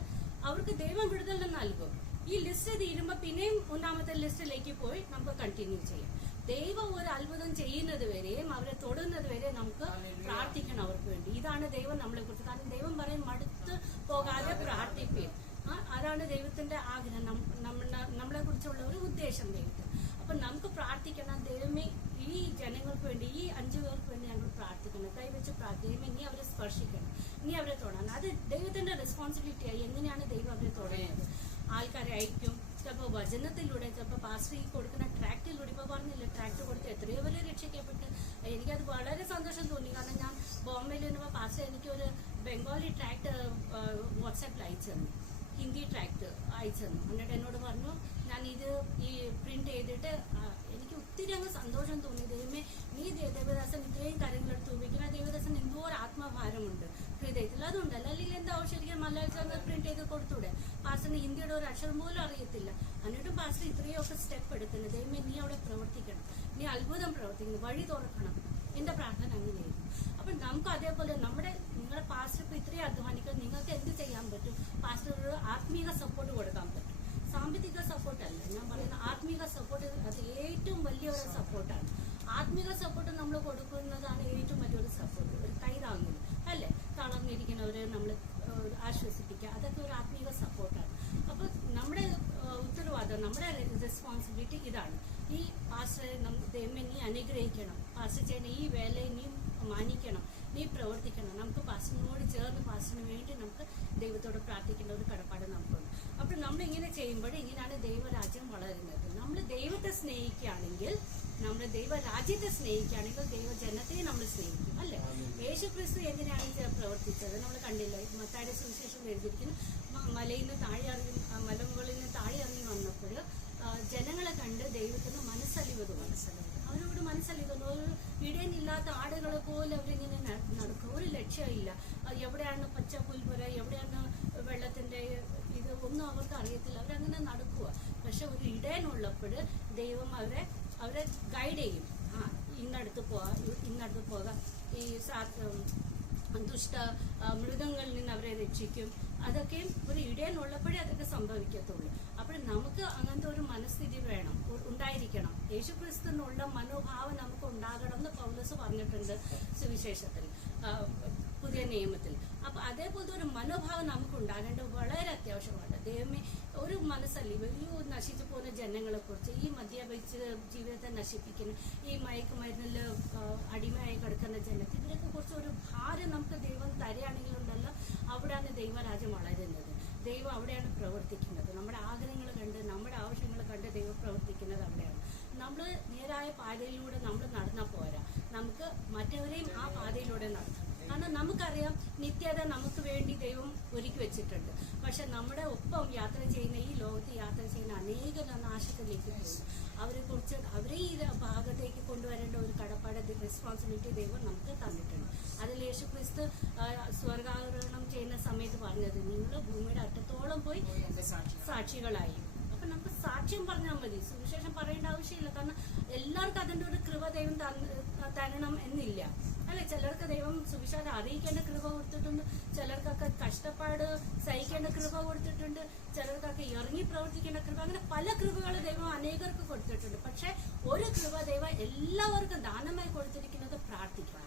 അവർക്ക് ദൈവം വിടുതൽ നൽകും. ഈ ലിസ്റ്റ് തീരുമ്പോ പിന്നെയും 1ാമത്തെ ലിസ്റ്റിലേക്ക് പോയി നമുക്ക് കണ്ടിന്യൂ ചെയ്യാം. ദൈവം ഒരു അത്ഭുതം ചെയ്യുന്നത് വരെയും അവരെ തൊടുന്നത് വരെ നമുക്ക് പ്രാർത്ഥിക്കണം അവർക്ക് വേണ്ടി. ഇതാണ് ദൈവം നമ്മളെ കുറിച്ച്. കാരണം ദൈവം പറയും മടുത്ത് പോകാതെ പ്രാർത്ഥിപ്പീൻ. അതാണ് ദൈവത്തിന്റെ ആഗ്രഹം, നമ്മളെ കുറിച്ചുള്ള ഒരു ഉദ്ദേശം ദൈവത്തിന്. അപ്പൊ നമുക്ക് പ്രാർത്ഥിക്കണം, ദൈവമേ ഈ ജനങ്ങൾക്ക് വേണ്ടി, ഈ 5 പേർക്ക് വേണ്ടി ഞങ്ങൾ പ്രാർത്ഥിക്കണം, കൈവച്ച് പ്രാർത്ഥിക്കണം. നീ അവരെ സ്പർശിക്കണം, നീ അവരെ തൊടണം. അത് ദൈവത്തിന്റെ റെസ്പോൺസിബിലിറ്റിയായി. എങ്ങനെയാണ് ദൈവം അവരെ തൊടുന്നത്? ആൾക്കാരെ അയക്കും, ചിലപ്പോൾ വചനത്തിലൂടെ, ചിലപ്പോൾ പാസ്റ്റർ ഈ കൊടുക്കുന്ന ട്രാക്റ്റിലൂടെ. ഇപ്പൊ പറഞ്ഞില്ല, ട്രാക്ട് കൊടുത്ത് എത്രയോ പേര് രക്ഷിക്കപ്പെട്ട്. എനിക്കത് വളരെ സന്തോഷം തോന്നി. കാരണം ഞാൻ ബോംബെയിൽ നിന്നപ്പോൾ പാസ്റ്റർ എനിക്കൊരു ബംഗാളി ട്രാക്ട് വാട്സാപ്പിൽ അയച്ചു തന്നു, ഹിന്ദി ട്രാക്ട് അയച്ചു തന്നു. എന്നിട്ട് എന്നോട് പറഞ്ഞു, ഞാൻ ഇത് ഈ പ്രിന്റ് ചെയ്തിട്ട് എനിക്ക് ഒത്തിരി അങ്ങ് സന്തോഷം തോന്നി. ദൈവമേ നീ ദേവദാസൻ ഇത്രയും കാര്യങ്ങളെടുത്ത് ഉപയോഗിക്കുന്ന ദേവദാസൻ എന്തോ ഒരു ആത്മഭാരമുണ്ട് ഹൃദയത്തിൽ. അതുകൊണ്ടല്ല, അല്ലെങ്കിൽ എന്താ ശരിക്കും മലയാളം പ്രിന്റ് ചെയ്ത് കൊടുത്തൂടെ? പാസ്റ്ററിന് ഹിന്ദിയുടെ ഒരു അക്ഷരം പോലും അറിയത്തില്ല. എന്നിട്ടും പാസ്റ്റർ ഇത്രയൊക്കെ സ്റ്റെപ്പ് എടുക്കുന്നത്. ദൈവമേ നീ അവിടെ പ്രവർത്തിക്കണം, നീ അത്ഭുതം പ്രവർത്തിക്കണം, വഴി തുറക്കണം. എന്റെ പ്രാർത്ഥന അങ്ങനെയായിരുന്നു. അപ്പൊ നമുക്ക് അതേപോലെ നിങ്ങളുടെ പാസ്റ്റർ ഇപ്പൊ ഇത്രയും അധ്വാനിക്കാൻ നിങ്ങൾക്ക് എന്ത് ചെയ്യാൻ പറ്റും? പാസ്റ്റർ ഒരു ആത്മീക സപ്പോർട്ട് കൊടുക്കാൻ പറ്റും. സാമ്പത്തിക സപ്പോർട്ടല്ല ഞാൻ പറയുന്ന, ആത്മീക സപ്പോർട്ട് അത് ഏറ്റവും വലിയൊരു സപ്പോർട്ടാണ്. ആത്മീക സപ്പോർട്ട് നമ്മൾ കൊടുക്കുന്നതാണ് ഏറ്റവും വലിയൊരു സപ്പോർട്ട്. ഒരു കൈ താങ്ങുന്നു, അല്ലെ? തളർന്നിരിക്കുന്നവരെ നമ്മൾ ആശ്വസിപ്പിക്കുക, അതൊക്കെ ഒരു ആത്മീക സപ്പോർട്ടാണ്. അപ്പൊ നമ്മുടെ ഉത്തരവാദിത്തം, നമ്മുടെ റെസ്പോൺസിബിലിറ്റി ഇതാണ്. ഈ പാസ്റ്ററെ ദൈവമേ നീ അനുഗ്രഹിക്കണം, പാസ്റ്റർ ചെയ്യുന്ന ഈ വേലയെ നീ മാനിക്കണം, നീ പ്രവർത്തിക്കണം. നമുക്ക് പാസ്റ്ററിനോട് ചേർന്ന് പാസ്റ്ററിന് വേണ്ടി നമുക്ക് ദൈവത്തോട് പ്രാർത്ഥിക്കേണ്ട ഒരു കടപ്പാട് നമുക്കുണ്ട്. അപ്പോൾ നമ്മൾ ഇങ്ങനെ ചെയ്യുമ്പോൾ ഇങ്ങനെയാണ് ദൈവരാജ്യം വളരുന്നത്. നമ്മൾ ദൈവത്തെ സ്നേഹിക്കുകയാണെങ്കിൽ, നമ്മൾ ദൈവരാജ്യത്തെ സ്നേഹിക്കുകയാണെങ്കിൽ ദൈവജനത്തെ നമ്മൾ സ്നേഹിക്കും, അല്ലെ? യേശു ക്രിസ്തു എങ്ങനെയാണ് പ്രവർത്തിച്ചത് നമ്മൾ കണ്ടില്ലേ? മത്തായിയുടെ സുവിശേഷം എഴുതിയിരിക്കുന്നു, മലയിൽ നിന്ന് താഴെ ഇറങ്ങി, മലമുകളിൽ നിന്ന് താഴെ ഇറങ്ങി വന്നപ്പോൾ ജനങ്ങളെ കണ്ട് ദൈവത്തിന് മനസ്സലിവ് തോന്നി. അവരോട് മനസ്സലിവുന്നു. ഒരു ഇടയനില്ലാത്ത ആടുകളെ പോലെ അവരിങ്ങനെ നടക്കും, ഒരു ലക്ഷ്യമില്ല. എവിടെയാണ് പച്ച പുൽപ്പുര, എവിടെയാണ് വെള്ളത്തിന്റെ ഇത് ഒന്നും അവർക്ക് അറിയത്തില്ല. അവരങ്ങനെ നടക്കുക. പക്ഷെ ഒരു ഇടയനുള്ളപ്പോൾ ദൈവം അവരെ ഗൈഡ് ചെയ്യും. ഇന്നടുത്ത് പോകാം, ഈ ദുഷ്ട മൃഗങ്ങളിൽ നിന്ന് അവരെ രക്ഷിക്കും. അതൊക്കെ ഒരു ഇടയനുള്ളപ്പോഴേ അതൊക്കെ സംഭവിക്കത്തുള്ളൂ. അപ്പോൾ നമുക്ക് അങ്ങനത്തെ ഒരു മനസ്ഥിതി ഉണ്ടായിരിക്കണം. യേശുക്രിസ്തുവിനുള്ള മനോഭാവം നമുക്ക് ഉണ്ടാകണം എന്ന് പൗലോസ് പറഞ്ഞിട്ടുണ്ട് സുവിശേഷത്തിൽ, പുതിയ നിയമത്തിൽ. അപ്പൊ അതേപോലത്തെ ഒരു മനോഭാവം നമുക്ക് ഉണ്ടാകേണ്ടത് വളരെ അത്യാവശ്യമാണ്. ദൈവമേ ഒരു മനസ്സല്ല ഈ നശിച്ചു പോകുന്ന ജനങ്ങളെ കുറിച്ച്, ഈ മദ്യപിച്ച് ജീവിതത്തെ നശിപ്പിക്കുന്ന, ഈ മയക്കുമരുന്നിൽ അടിമയായി കിടക്കുന്ന ജനത്തെ, ഇതിനൊക്കെ കുറിച്ച് ഒരു ഭാരം നമുക്ക് ദൈവം തരികയാണെങ്കിലുണ്ടല്ലോ, അവിടെയാണ് ദൈവരാജ്യം വളരുന്നത്. ദൈവം അവിടെയാണ് പ്രവർത്തിക്കുന്നത്. നമ്മുടെ ആഗ്രഹങ്ങൾ കണ്ട്, നമ്മുടെ ആവശ്യങ്ങൾ കണ്ട് ദൈവം പ്രവർത്തിക്കുന്നത് അവിടെയാണ്. നമ്മൾ നേരായ പാതയിലൂടെ നമ്മൾ നടന്നാൽ പോരാ, നമുക്ക് മറ്റവരെയും ആ പാതയിലൂടെ നടത്തണം. കാരണം നമുക്കറിയാം നിത്യത നമുക്ക് വേണ്ടി ദൈവം ഒരുക്കി വെച്ചിട്ടുണ്ട്. പക്ഷെ നമ്മുടെ ഒപ്പം യാത്ര ചെയ്യുന്ന, ഈ ലോകത്ത് യാത്ര ചെയ്യുന്ന അനേകം നാശത്തിലേക്ക് പോകുന്നു. അവരെ ഈ ഭാഗത്തേക്ക് കൊണ്ടുവരേണ്ട ഒരു കടപ്പാട്, റെസ്പോൺസിബിലിറ്റി ദൈവം നമുക്ക് തന്നിട്ടുണ്ട്. അതിൽ യേശുക്രിസ്തു സ്വർഗാരോഹണം ചെയ്യുന്ന സമയത്ത് പറഞ്ഞത്, നിങ്ങൾ ഭൂമിയുടെ അറ്റത്തോളം പോയി സാക്ഷികളായി. അപ്പൊ നമുക്ക് സാക്ഷ്യം പറഞ്ഞാൽ മതി, സുവിശേഷം പറയേണ്ട ആവശ്യമില്ല. കാരണം എല്ലാവർക്കും അതിന്റെ ഒരു കൃപ ദൈവം തരണം എന്നില്ല, അല്ലെ? ചിലർക്ക് ദൈവം സുവിശേഷം അറിയിക്കേണ്ട കൃപ കൊടുത്തിട്ടുണ്ട്, ചിലർക്കൊക്കെ കഷ്ടപ്പാട് സഹിക്കേണ്ട കൃപ കൊടുത്തിട്ടുണ്ട്, ചിലർക്കൊക്കെ ഇറങ്ങി പ്രവർത്തിക്കേണ്ട കൃപ, അങ്ങനെ പല കൃപകൾ ദൈവം അനേകർക്ക് കൊടുത്തിട്ടുണ്ട്. പക്ഷെ ഒരു കൃപ ദൈവം എല്ലാവർക്കും ദാനമായി കൊടുത്തിരിക്കുന്നത് പ്രാർത്ഥിക്കണം.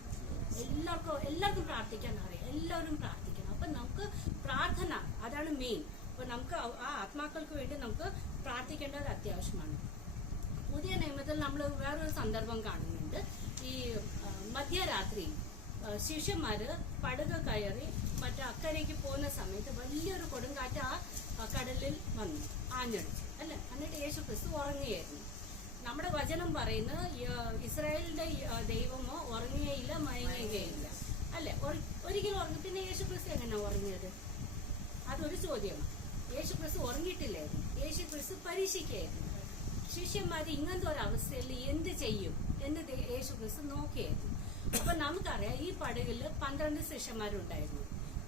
എല്ലാവർക്കും പ്രാർത്ഥിക്കാൻ അറിയാം, എല്ലാവരും പ്രാർത്ഥിക്കണം. അപ്പൊ നമുക്ക് പ്രാർത്ഥന അതാണ് മെയിൻ. അപ്പൊ നമുക്ക് ആ ആത്മാക്കൾക്ക് വേണ്ടി നമുക്ക് പ്രാർത്ഥിക്കേണ്ടത് അത്യാവശ്യമാണ്. പുതിയ നിയമത്തിൽ നമ്മൾ വേറൊരു സന്ദർഭം കാണുന്നുണ്ട്. ഈ മധ്യരാത്രി ശിഷ്യന്മാര് പടക് കയറി മറ്റേ അക്കരയ്ക്ക് പോകുന്ന സമയത്ത് വലിയൊരു കൊടുങ്കാറ്റ് ആ കടലിൽ വന്നു, ആഞ്ഞടിച്ചു, അല്ലെ? എന്നിട്ട് യേശുക്രിസ്തു ഉറങ്ങുകയായിരുന്നു. നമ്മുടെ വചനം പറയുന്നത് ഇസ്രായേലിന്റെ ദൈവമോ ഉറങ്ങുകയില്ല, മയങ്ങുകയില്ല, അല്ലെ? ഒരിക്കലും ഉറങ്ങി. പിന്നെ യേശുക്രിസ്തു എങ്ങനെ ഉറങ്ങിയത്? അതൊരു ചോദ്യമാണ്. യേശുക്രിസ്തു ഉറങ്ങിയിട്ടില്ലായിരുന്നു, യേശുക്രിസ്തു പരീക്ഷിക്കുകയായിരുന്നു. ശിഷ്യന്മാര് ഇങ്ങനത്തെ ഒരു അവസ്ഥയിൽ എന്ത് ചെയ്യും എന്ന് യേശുക്രിസ്തു നോക്കിയായിരുന്നു. അപ്പൊ നമുക്കറിയാം, ഈ പടകില് 12 ശിഷ്യന്മാരുണ്ടായിരുന്നു.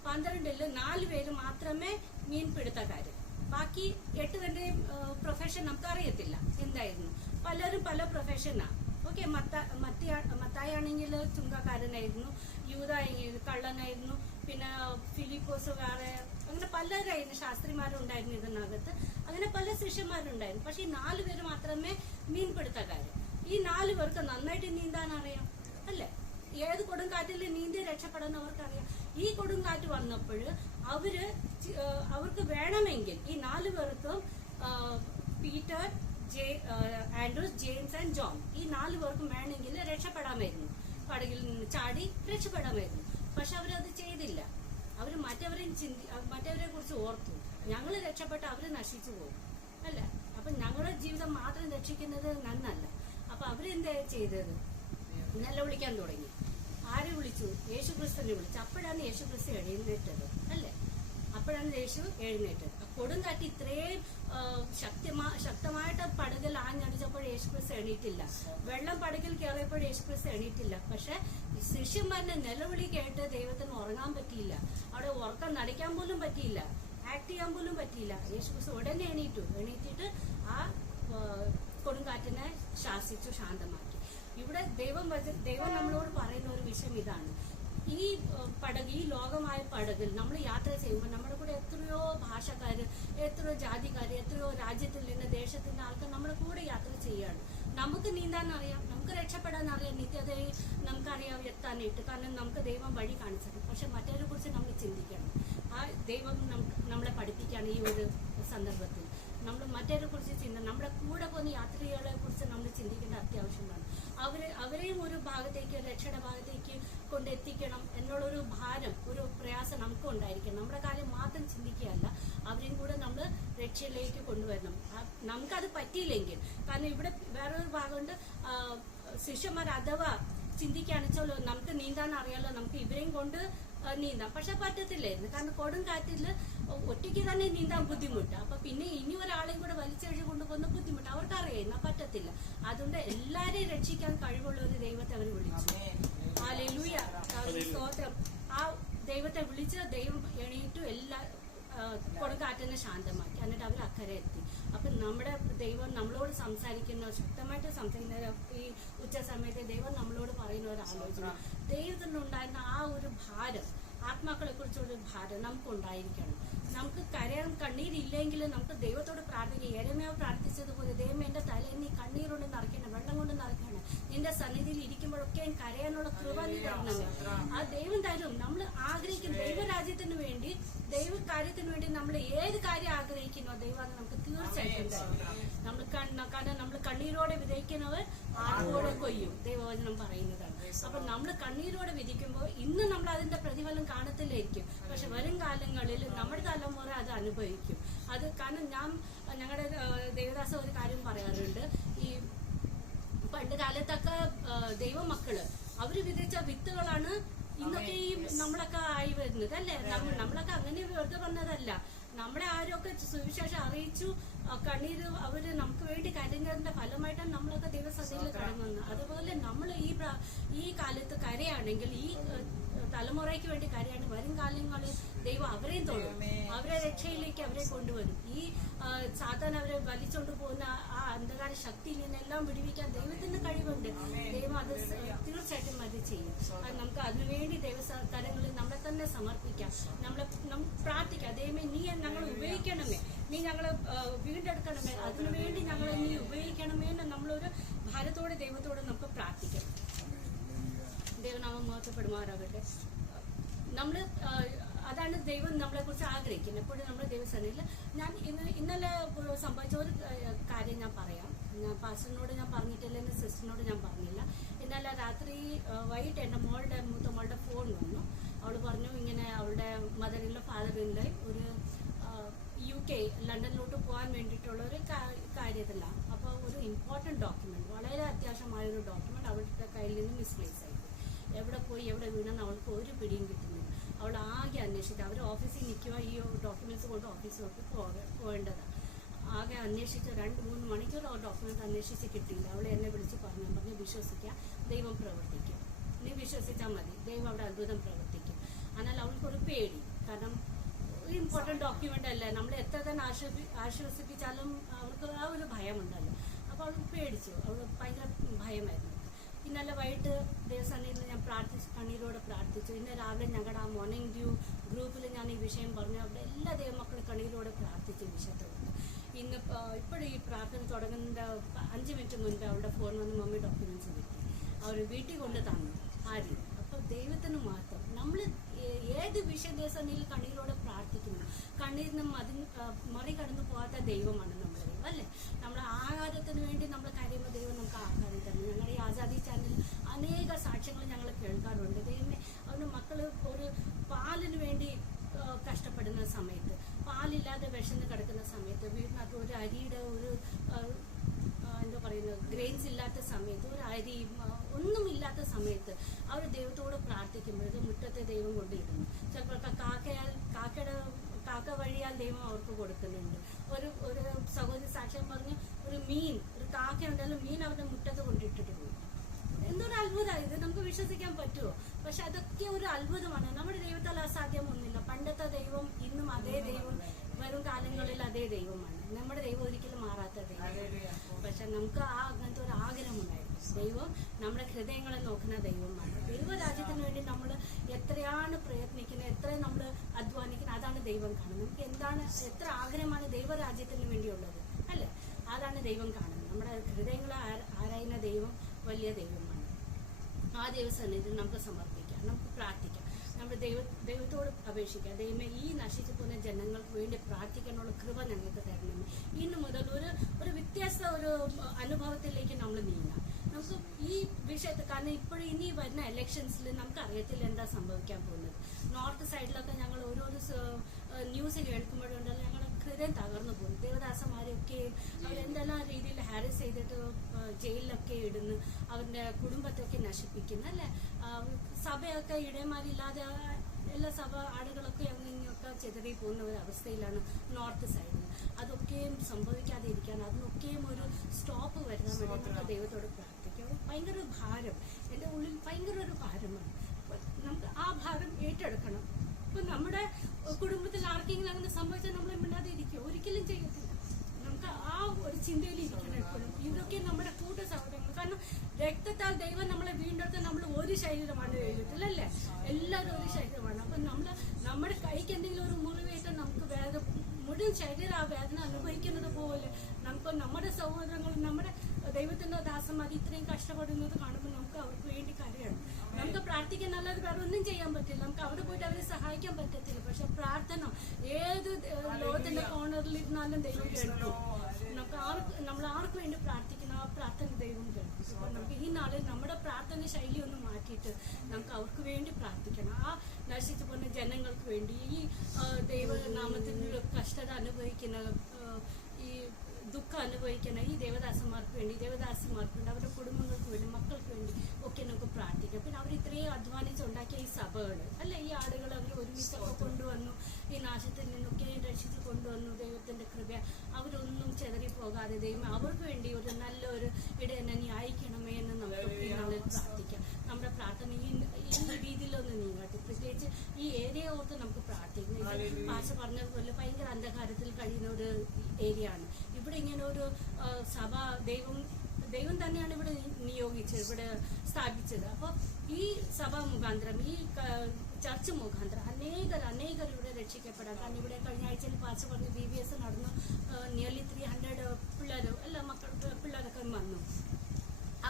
12-ൽ 4 പേര് മാത്രമേ മീൻപിടുത്തക്കാര്. ബാക്കി 8 പേരുടെയും പ്രൊഫഷൻ നമുക്ക് അറിയത്തില്ല എന്തായിരുന്നു. പലരും പല പ്രൊഫഷനാ. ഓക്കെ, മത്തായാണെങ്കിൽ ചുങ്കക്കാരനായിരുന്നു, യൂദ കള്ളനായിരുന്നു, പിന്നെ ഫിലിപ്പോസ് വേറെ, അങ്ങനെ പലരായിരുന്നു. ശാസ്ത്രിമാരുണ്ടായിരുന്നു ഇതിനകത്ത്, അങ്ങനെ പല ശിഷ്യന്മാരുണ്ടായിരുന്നു. പക്ഷെ ഈ 4 പേര് മാത്രമേ മീൻപിടുത്തക്കാര്. ഈ 4 പേർക്ക് നന്നായിട്ട് നീന്താൻ അറിയാം, അല്ലെ? ഏത് കൊടുങ്കാറ്റിൽ നീന്തി രക്ഷപ്പെടുന്നവർക്കറിയാം. ഈ കൊടുങ്കാറ്റ് വന്നപ്പോൾ അവർക്ക് വേണമെങ്കിൽ ഈ 4 പേർക്കും Peter, Andrews, James and John, ഈ 4 പേർക്കും വേണമെങ്കിൽ രക്ഷപ്പെടാമായിരുന്നു, പടകിൽ നിന്ന് ചാടി രക്ഷപ്പെടാമായിരുന്നു. പക്ഷെ അവരത് ചെയ്തില്ല. അവർ മറ്റവരെ കുറിച്ച് ഓർത്തു. ഞങ്ങൾ രക്ഷപ്പെട്ട അവര് നശിച്ചു പോകും, അല്ല? അപ്പൊ ഞങ്ങളുടെ ജീവിതം മാത്രം രക്ഷിക്കുന്നത് നന്നല്ല. അപ്പൊ അവരെന്താ ചെയ്തത്? നിലവിളിക്കാൻ തുടങ്ങി. ആരെ വിളിച്ചു? യേശുക്രിസ്തുവിനെ വിളിച്ചു. അപ്പോഴാണ് യേശുക്രിസ്തു എഴുന്നേറ്റത്, അല്ലെ? അപ്പോഴാണ് യേശു എഴുന്നേറ്റത്. കൊടുങ്കാറ്റ് ഇത്രയും ശക്തമായിട്ട് പടകിൽ ആഞ്ഞടിച്ചപ്പോൾ യേശുക്രിസ്തു എണീറ്റില്ല. വെള്ളം പടകിൽ കയറിയപ്പോൾ യേശുക്രിസ്തു എണീറ്റില്ല. പക്ഷെ ശിഷ്യന്മാരുടെ നിലവിളി കേട്ട് ദൈവത്തിന് ഉറങ്ങാൻ പറ്റിയില്ല. അവിടെ ഉറക്കം നടിക്കാൻ പോലും പറ്റിയില്ല, ആക്ട് ചെയ്യാൻ പോലും പറ്റിയില്ല. യേശുക്രിസ്തു ഉടനെ എണീറ്റിട്ട് ആ കൊടുങ്കാറ്റിനെ ശാസിച്ചു, ശാന്തമാക്കി. ഇവിടെ ദൈവം നമ്മളോട് പറയുന്ന ഒരു വിഷയം ഇതാണ്. ഈ പടക്, ഈ ലോകമായ പടകിൽ നമ്മൾ യാത്ര ചെയ്യുമ്പോൾ നമ്മുടെ കൂടെ എത്രയോ ഭാഷക്കാര്, എത്രയോ ജാതിക്കാര്, എത്രയോ രാജ്യത്തിൽ നിന്ന്, ദേശത്തിൽ നിന്ന് ആൾക്കാർ നമ്മുടെ കൂടെ യാത്ര ചെയ്യാണ്. നമുക്ക് നീന്താൻ അറിയാം, നമുക്ക് രക്ഷപ്പെടാൻ അറിയാം, നിത്യതയിൽ നമുക്കറിയാം എത്താനായിട്ട്. കാരണം നമുക്ക് ദൈവം വഴി കാണിച്ചത്. പക്ഷെ മറ്റവരെ കുറിച്ച് നമ്മൾ ചിന്തിക്കണം. ആ ദൈവം നമ്മളെ പഠിപ്പിക്കുകയാണ് ഈ ഒരു സന്ദർഭത്തിൽ. നമ്മൾ മറ്റവരെ കുറിച്ച് നമ്മുടെ കൂടെ പോകുന്ന യാത്രികളെ കുറിച്ച് നമ്മൾ ചിന്തിക്കേണ്ട അത്യാവശ്യമാണ്. അവരെയും ഒരു ഭാഗത്തേക്ക്, രക്ഷയുടെ ഭാഗത്തേക്ക് കൊണ്ടെത്തിക്കണം എന്നുള്ളൊരു ഭാരം, ഒരു പ്രയാസം നമുക്കും ഉണ്ടായിരിക്കണം. നമ്മുടെ കാര്യം മാത്രം ചിന്തിക്കുകയല്ല, അവരെയും കൂടെ നമ്മൾ രക്ഷയിലേക്ക് കൊണ്ടുവരണം. നമുക്കത് പറ്റിയില്ലെങ്കിൽ, കാരണം ഇവിടെ വേറൊരു ഭാഗമുണ്ട്, ശിഷ്യന്മാർ അഥവാ ചിന്തിക്കുകയാണെച്ചാലോ നമുക്ക് നീന്താൻ അറിയാലോ, നമുക്ക് ഇവരെയും കൊണ്ട് നീന്താം. പക്ഷെ പറ്റത്തില്ലായിരുന്നു. കാരണം കൊടുങ്കാറ്റിൽ ഒറ്റയ്ക്ക് തന്നെ നീന്താൻ ബുദ്ധിമുട്ട്. അപ്പൊ പിന്നെ ഇനി ഒരാളെയും കൂടെ വലിച്ചെഴുതി കൊണ്ടുപോകുന്ന ബുദ്ധിമുട്ട് അവർക്കറിയാം, പറ്റത്തില്ല. അതുകൊണ്ട് എല്ലാരെയും രക്ഷിക്കാൻ കഴിവുള്ള ഒരു ദൈവത്തെ അവർ വിളിച്ചു. ഹല്ലേലൂയ, സ്തോത്രം. ആ ദൈവത്തെ വിളിച്ച് ദൈവം എണീറ്റു എല്ലാ കൊടുങ്കാറ്റിനെ ശാന്തമാക്കി. എന്നിട്ട് അവർ അക്കരെ എത്തി. അപ്പൊ നമ്മുടെ ദൈവം നമ്മളോട് സംസാരിക്കുന്ന, ശക്തമായിട്ട് സംസാരിക്കുന്ന ഈ ഉച്ച സമയത്ത് ദൈവം നമ്മളോട് പറയുന്ന ഒരു ആലോചന, ദൈവത്തിനുണ്ടായിരുന്ന ആ ഒരു ഭാരം, ആത്മാക്കളെ കുറിച്ചുള്ള ഭാരം നമുക്ക് ഉണ്ടായിരിക്കണം. നമുക്ക് കരയാൻ കണ്ണീരില്ലെങ്കിൽ നമുക്ക് ദൈവത്തോട് പ്രാർത്ഥിക്കാം. യെരമ്യാവ് പ്രാർത്ഥിച്ചതുപോലെ, ദൈവം എന്റെ തലയിൽ നീ കണ്ണീരുകൊണ്ട് നിറയ്ക്കണം, വെള്ളം കൊണ്ട് നിറയ്ക്കണം, നിന്റെ സന്നിധിയിൽ ഇരിക്കുമ്പോഴൊക്കെ കരയാനുള്ള കൃപ നീ തരണമേ. ആ ദൈവം തരും. നമ്മൾ ആഗ്രഹിക്കുന്ന ദൈവരാജ്യത്തിന് വേണ്ടി, ദൈവകാര്യത്തിന് വേണ്ടി നമ്മൾ ഏത് കാര്യം ആഗ്രഹിക്കുന്നോ ദൈവം അത് നമുക്ക് തീർച്ചയായിട്ടും തരും. കാരണം നമ്മൾ കണ്ണീരോടെ വിതയ്ക്കുന്നവർ ആർപ്പോടെ കൊയ്യും, ദൈവവചനം പറയുന്നതാണ്. അപ്പൊ നമ്മൾ കണ്ണീരോടെ വിധിക്കുമ്പോൾ ഇന്ന് നമ്മൾ അതിന്റെ പ്രതിഫലം കാണത്തില്ലായിരിക്കും. പക്ഷെ വരും കാലങ്ങളിൽ നമ്മുടെ തലമുറ അത് അനുഭവിക്കും. അത് കാരണം ഞങ്ങളുടെ ദേവദാസ ഒരു കാര്യം പറയാറുണ്ട്, ഈ കാലത്തൊക്കെ ദൈവമക്കള് അവര് വിതച്ച വിത്തുകളാണ് ഇന്നൊക്കെ ഈ നമ്മളൊക്കെ ആയി വരുന്നത് അല്ലേ. നമ്മളൊക്കെ അങ്ങനെ വെറുതെ വന്നതല്ല. നമ്മളെ ആരൊക്കെ സുവിശേഷം അറിയിച്ചു കണ്ണീര് അവര് നമുക്ക് വേണ്ടി കരഞ്ഞതിന്റെ ഫലമായിട്ടാണ് നമ്മളൊക്കെ ദൈവസഭയിൽ കടന്നു. അതുപോലെ നമ്മൾ ഈ കാലത്ത് കരയാണെങ്കിൽ, ഈ തലമുറയ്ക്ക് വേണ്ടി കരയാണ്, വരും കാലങ്ങളിൽ ദൈവം അവരെയും തൊടും, അവരെ രക്ഷയിലേക്ക് അവരെ കൊണ്ടുവരും. ഈ സാധാരണ അവരെ വലിച്ചോണ്ട് പോകുന്ന ആ അന്ധകാര ശക്തിയിൽ നിന്നെല്ലാം വിടുവിക്കാൻ ദൈവത്തിന് കഴിവുണ്ട്. ദൈവം അത് തീർച്ചയായിട്ടും അത് ചെയ്യും. നമുക്ക് അതിനുവേണ്ടി ദൈവകരങ്ങളിൽ നമ്മളെ തന്നെ സമർപ്പിക്കാം. നമുക്ക് പ്രാർത്ഥിക്കാം, ദൈവമേ നീ ഞങ്ങളെ ഉപയോഗിക്കണമേ, നീ ഞങ്ങളെ വീണ്ടെടുക്കണമേ, അതിനുവേണ്ടി ഞങ്ങളെ നീ ഉപയോഗിക്കണമേ എന്ന് നമ്മളൊരു ഭാരത്തോടെ ദൈവത്തോടെ നമുക്ക് പ്രാർത്ഥിക്കാം. ദൈവനാമം മഹത്വപ്പെടുമാറാകട്ടെ. നമ്മള് അതാണ് ദൈവം നമ്മളെ കുറിച്ച് ആഗ്രഹിക്കുന്നത്. എപ്പോഴും നമ്മൾ ദൈവസന്നിധിയിൽ ഞാൻ ഇന്നലെ സംഭവിച്ച ഒരു കാര്യം ഞാൻ പറയാം. ഞാൻ പാസ്റ്ററിനോട് ഞാൻ പറഞ്ഞിട്ടില്ല, എൻ്റെ സിസ്റ്ററിനോട് ഞാൻ പറഞ്ഞില്ല. ഇന്നലെ രാത്രി വൈകിട്ട് എൻ്റെ മൂത്ത മോളുടെ ഫോൺ വന്നു. അവൾ പറഞ്ഞു ഇങ്ങനെ അവളുടെ മദറിൻ്റെ ഫാദറിൻ്റെ ഒരു UK ലണ്ടനിലോട്ട് പോകാൻ വേണ്ടിയിട്ടുള്ള ഒരു കാര്യത്തിലാണ്. അപ്പോൾ ഒരു ഇമ്പോർട്ടൻറ്റ് ഡോക്യുമെന്റ്, വളരെ അത്യാവശ്യമായൊരു ഡോക്യുമെന്റ് അവളുടെ കയ്യിൽ നിന്ന് മിസ്പ്ലേസ് ആയി. എവിടെ പോയി എവിടെ വീണെന്ന് അവൾക്ക് ഒരു പിടിയും കിട്ടുന്നില്ല. അവൾ ആകെ അന്വേഷിച്ചു. അവർ ഓഫീസിൽ നിൽക്കുക, ഈ ഡോക്യുമെന്റ്സ് കൊണ്ട് ഓഫീസിലോട്ട് പോകേണ്ടതാണ്. ആകെ അന്വേഷിച്ച് 2-3 മണിക്കൂർ ആ ഡോക്യുമെന്റ് അന്വേഷിച്ച് കിട്ടിയില്ല. അവളെ എന്നെ വിളിച്ച് പറഞ്ഞു വിശ്വസിക്കുക, ദൈവം പ്രവർത്തിക്കും, നീ വിശ്വസിച്ചാൽ മതി, ദൈവം അവിടെ അത്ഭുതം പ്രവർത്തിക്കും. എന്നാൽ അവൾക്കൊരു പേടി, കാരണം ഇമ്പോർട്ടൻറ്റ് ഡോക്യുമെന്റ് അല്ലേ, നമ്മൾ എത്ര തന്നെ ആശ്വസിപ്പിച്ചാലും അവൾക്ക് ആ ഒരു ഭയമുണ്ടല്ലോ. അപ്പോൾ അവൾ പേടിച്ചു, അവൾ ഭയങ്കര ഭയമായിരുന്നു. ഇന്നലെ വൈകിട്ട് ദേവസന്നിധിയിൽ ഞാൻ കണ്ണീരോടെ പ്രാർത്ഥിച്ചു. ഇന്ന് രാവിലെ ഞങ്ങളുടെ ആ മോർണിംഗ് ഡ്യൂ ഗ്രൂപ്പിൽ ഞാൻ ഈ വിഷയം പറഞ്ഞു. അവിടെ എല്ലാ ദൈവമക്കളും കണ്ണീരോടെ പ്രാർത്ഥിച്ചു വിഷയത്തോട്. ഇന്ന് ഇപ്പോഴും ഈ പ്രാർത്ഥന തുടങ്ങുന്ന 5 മിനിറ്റ് മുൻപ് അവളുടെ ഫോൺ വന്ന് മമ്മി ഡോക്യുമെന്റ്സ് കിട്ടി, അവർ വീട്ടിൽ കൊണ്ട് തന്നു ആദ്യം. അപ്പോൾ ദൈവത്തിന് മാത്രം നമ്മൾ ഏത് വിഷയ ദേവസന്നിധിയിൽ കണ്ണീരോടെ പ്രാർത്ഥിക്കുന്നു, കണ്ണീരിന് മറികടന്നു പോകാത്ത ദൈവമാണ് നമ്മുടെ ദൈവം അല്ലേ. നമ്മുടെ ആഹാരത്തിന് വേണ്ടി നമ്മൾ കരയുമ്പോൾ ദൈവം നമുക്ക് ആഹാരം തരുന്നു. ഞങ്ങളുടെ ഈ ആസാദി ചാനലിൽ അനേക സാക്ഷ്യങ്ങൾ ഞങ്ങൾ കേൾക്കാറുണ്ട്. ദൈവമേ, അവരുടെ മക്കൾ ഒരു പാലിന് വേണ്ടി കഷ്ടപ്പെടുന്ന സമയത്ത്, പാലില്ലാതെ വിശന്ന് കിടക്കുന്ന സമയത്ത്, വീടിനകത്ത് ഒരു അരിയുടെ ഒരു എന്താ പറയുന്നത് ഗ്രെയിൻസ് ഇല്ലാത്ത സമയത്ത്, ഒരു അരി ഒന്നുമില്ലാത്ത സമയത്ത് അവർ ദൈവത്തോട് പ്രാർത്ഥിക്കുമ്പോഴത് മുറ്റത്തെ ദൈവം കൊണ്ടിടുന്നു. ചിലപ്പോൾ കാക്ക വഴിയാൽ ദൈവം അവർക്ക് കൊടുക്കുന്നുണ്ട്. ഒരു സഹോദരി സാക്ഷ്യം പറഞ്ഞ് ഒരു കാക്ക ഉണ്ടല്ലോ, മീൻ അവരുടെ മുറ്റത്ത് കൊണ്ടിട്ടിട്ട് പോയി. എന്തൊരു അത്ഭുതമാണ് ഇത്, നമുക്ക് വിശ്വസിക്കാൻ പറ്റുമോ? പക്ഷെ അതൊക്കെ ഒരു അത്ഭുതമാണ്. നമ്മുടെ ദൈവത്താൽ അസാധ്യമൊന്നുമില്ല. പണ്ടത്തെ ദൈവം ഇന്നും അതേ ദൈവം, വരും കാലങ്ങളിൽ അതേ ദൈവമാണ്. നമ്മുടെ ദൈവം ഒരിക്കലും മാറാത്ത ദൈവം. പക്ഷെ നമുക്ക് അങ്ങനത്തെ ഒരു ആഗ്രഹമുണ്ടായിരുന്നു. ദൈവം നമ്മുടെ ഹൃദയങ്ങളെ നോക്കുന്ന ദൈവമാണ്. ദൈവരാജ്യത്തിന് വേണ്ടി നമ്മൾ എത്രയാണ് പ്രയത്നിക്കുന്നത്, എത്രയും നമ്മൾ അധ്വാനിക്കുന്നത്, അതാണ് ദൈവം കാണുന്നത്. നമുക്ക് എത്ര ആഗ്രഹമാണ് ദൈവരാജ്യത്തിന് വേണ്ടിയുള്ളത് അല്ലേ, അതാണ് ദൈവം കാണുന്നത്. നമ്മുടെ ഹൃദയങ്ങളെ ആരായുന്ന ദൈവം വലിയ ദൈവമാണ്. ആ ദൈവസന്നിധിയിൽ നമുക്ക് സമർപ്പിക്കാം, നമുക്ക് പ്രാർത്ഥിക്കാം, നമ്മുടെ ദൈവത്തോട് അപേക്ഷിക്കാം. ദൈവമേ, ഈ നശിച്ചു പോകുന്ന ജനങ്ങൾക്ക് വേണ്ടി പ്രാർത്ഥിക്കാനുള്ള കൃപ ഞങ്ങൾക്ക് തരണമേ. ഇന്ന് മുതൽ ഒരു വ്യത്യസ്ത ഒരു അനുഭവത്തിലേക്ക് നമ്മൾ നീങ്ങാം. നമുക്ക് ഈ വിഷയത്തിൽ, കാരണം ഇപ്പോഴും ഇനി വരുന്ന ഇലക്ഷൻസിൽ നമുക്ക് അറിയത്തില്ല എന്താ സംഭവിക്കാൻ പോകുന്നത്. നോർത്ത് സൈഡിലൊക്കെ ഞങ്ങൾ ഓരോരോ ന്യൂസ് കേൾക്കുമ്പോഴുണ്ടല്ലോ ഞങ്ങളുടെ ഹൃദയം തകർന്നു പോകും. ദേവദാസന്മാരെയൊക്കെ അവരെന്തെല്ലാം രീതിയിൽ ഹാരസ് ചെയ്തിട്ട് ജയിലിലൊക്കെ ഇടുന്നു, അവരുടെ കുടുംബത്തൊക്കെ നശിപ്പിക്കുന്നു അല്ലേ. സഭയൊക്കെ ഇടയന്മാരില്ലാതെ എല്ലാ സഭ ആളുകളൊക്കെ അങ്ങനെയൊക്കെ ചെതറി പോകുന്ന ഒരു അവസ്ഥയിലാണ് നോർത്ത് സൈഡിൽ. അതൊക്കെയും സംഭവിക്കാതെ ഇരിക്കാൻ, അതിനൊക്കെയും ഒരു സ്റ്റോപ്പ് വരുന്ന വേണ്ടി നമുക്ക് ദൈവത്തോട് പ്രാർത്ഥിക്കാം. ഭയങ്കര ഒരു ഭാരം എൻ്റെ ഉള്ളിൽ, ഭയങ്കര ഒരു ഭാരമാണ്. നമുക്ക് ആ ഭാരം ഏറ്റെടുക്കണം. ഇപ്പൊ നമ്മുടെ കുടുംബത്തിൽ ആർക്കെങ്കിലും അങ്ങനെ സംഭവിച്ചാൽ നമ്മൾ മിണ്ടാതെ ഇരിക്കുക ഒരിക്കലും ചെയ്യത്തില്ല. നമുക്ക് ആ ഒരു ചിന്തയിൽ ഇരിക്കണം എപ്പോഴും. ഇതൊക്കെ നമ്മുടെ കൂട്ട സഹോദരങ്ങൾ, കാരണം രക്തത്താൽ ദൈവം നമ്മളെ വീണ്ടെടുത്ത് നമ്മൾ ഒരു ശരീരമാണ് ദൈവത്തിലല്ലേ, എല്ലാവരും ഒരു ശരീരമാണ്. അപ്പൊ നമ്മുടെ കൈക്ക് എന്തെങ്കിലും ഒരു മുറിവേറ്റാൽ നമുക്ക് മുഴുവൻ ശരീരം ആ വേദന അനുഭവിക്കുന്നത് പോലെ നമുക്ക് നമ്മുടെ സഹോദരങ്ങൾ, നമ്മുടെ ദൈവത്തിന്റെ ദാസന്മാർ ഇത്രയും കഷ്ടപ്പെടുന്നത് കാണുമ്പോൾ നമുക്ക് അവർക്ക് വേണ്ടി കരയണം. നമുക്ക് പ്രാർത്ഥിക്കാൻ അല്ലാതെ വേറെ ഒന്നും ചെയ്യാൻ പറ്റില്ല. നമുക്ക് അവിടെ പോയിട്ട് അവരെ സഹായിക്കാൻ പറ്റത്തില്ല. പക്ഷെ പ്രാർത്ഥന ഏത് ലോകത്തിന്റെ കോർണറിലിരുന്നാലും ദൈവം കേൾക്കും. നമ്മൾ ആർക്ക് വേണ്ടി പ്രാർത്ഥിക്കുന്ന ആ പ്രാർത്ഥന ദൈവം കേൾക്കും. അപ്പോൾ നമുക്ക് ഈ നാളിൽ നമ്മുടെ പ്രാർത്ഥന ശൈലി ഒന്ന് മാറ്റിയിട്ട് നമുക്ക് അവർക്ക് വേണ്ടി പ്രാർത്ഥിക്കണം. ആ നശിച്ചു പോകുന്ന ജനങ്ങൾക്ക് വേണ്ടി, ഈ ദൈവനാമത്തിൻ്റെ കഷ്ടത അനുഭവിക്കുന്ന, ഈ ദുഃഖം അനുഭവിക്കുന്ന ഈ ദേവദാസന്മാർക്ക് വേണ്ടി, ദേവദാസിമാർക്ക് വേണ്ടി, അവരുടെ കുടുംബങ്ങൾക്ക് വേണ്ടി അധ്വാനിച്ചുണ്ടാക്കിയ ഈ സഭകൾ അല്ലെ, ഈ ആളുകൾ അവർ ഒരുമിച്ചൊക്കെ കൊണ്ടുവന്നു, ഈ നാശത്തിൽ നിന്നൊക്കെ രക്ഷിച്ച് കൊണ്ടുവന്നു. ദൈവത്തിന്റെ കൃപ അവരൊന്നും ചെതറിപ്പോകാതെ ദൈവം അവർക്ക് വേണ്ടി ഒരു നല്ലൊരു ഇടയനെ നീ അയക്കണമേ എന്ന് നമുക്ക് നാളിൽ പ്രാർത്ഥിക്കാം. നമ്മുടെ പ്രാർത്ഥന ഈ രീതിയിലൊന്ന് നീങ്ങട്ടെ. പ്രത്യേകിച്ച് ഈ ഏരിയ ഓർത്ത് നമുക്ക് പ്രാർത്ഥിക്കാം. ആശ പറഞ്ഞതുപോലെ ഭയങ്കര അന്ധകാരത്തിൽ കഴിയുന്ന ഒരു ഏരിയ ആണ്. ഇവിടെ ഇങ്ങനെ ഒരു സഭ ദൈവം തന്നെയാണ് ഇവിടെ നിയോഗിച്ചത്, ഇവിടെ സ്ഥാപിച്ചത്. അപ്പോൾ ഈ സഭ മുഖാന്തരം, ഈ ചർച്ച് മുഖാന്തരം അനേകർ ഇവിടെ രക്ഷിക്കപ്പെടാം. കാരണം ഇവിടെ കഴിഞ്ഞ ആഴ്ചയിൽ പാച്ച പറഞ്ഞ് BBS നടന്നു, നിയർലി 300 പിള്ളേർ അല്ല പിള്ളേരൊക്കെ വന്നു.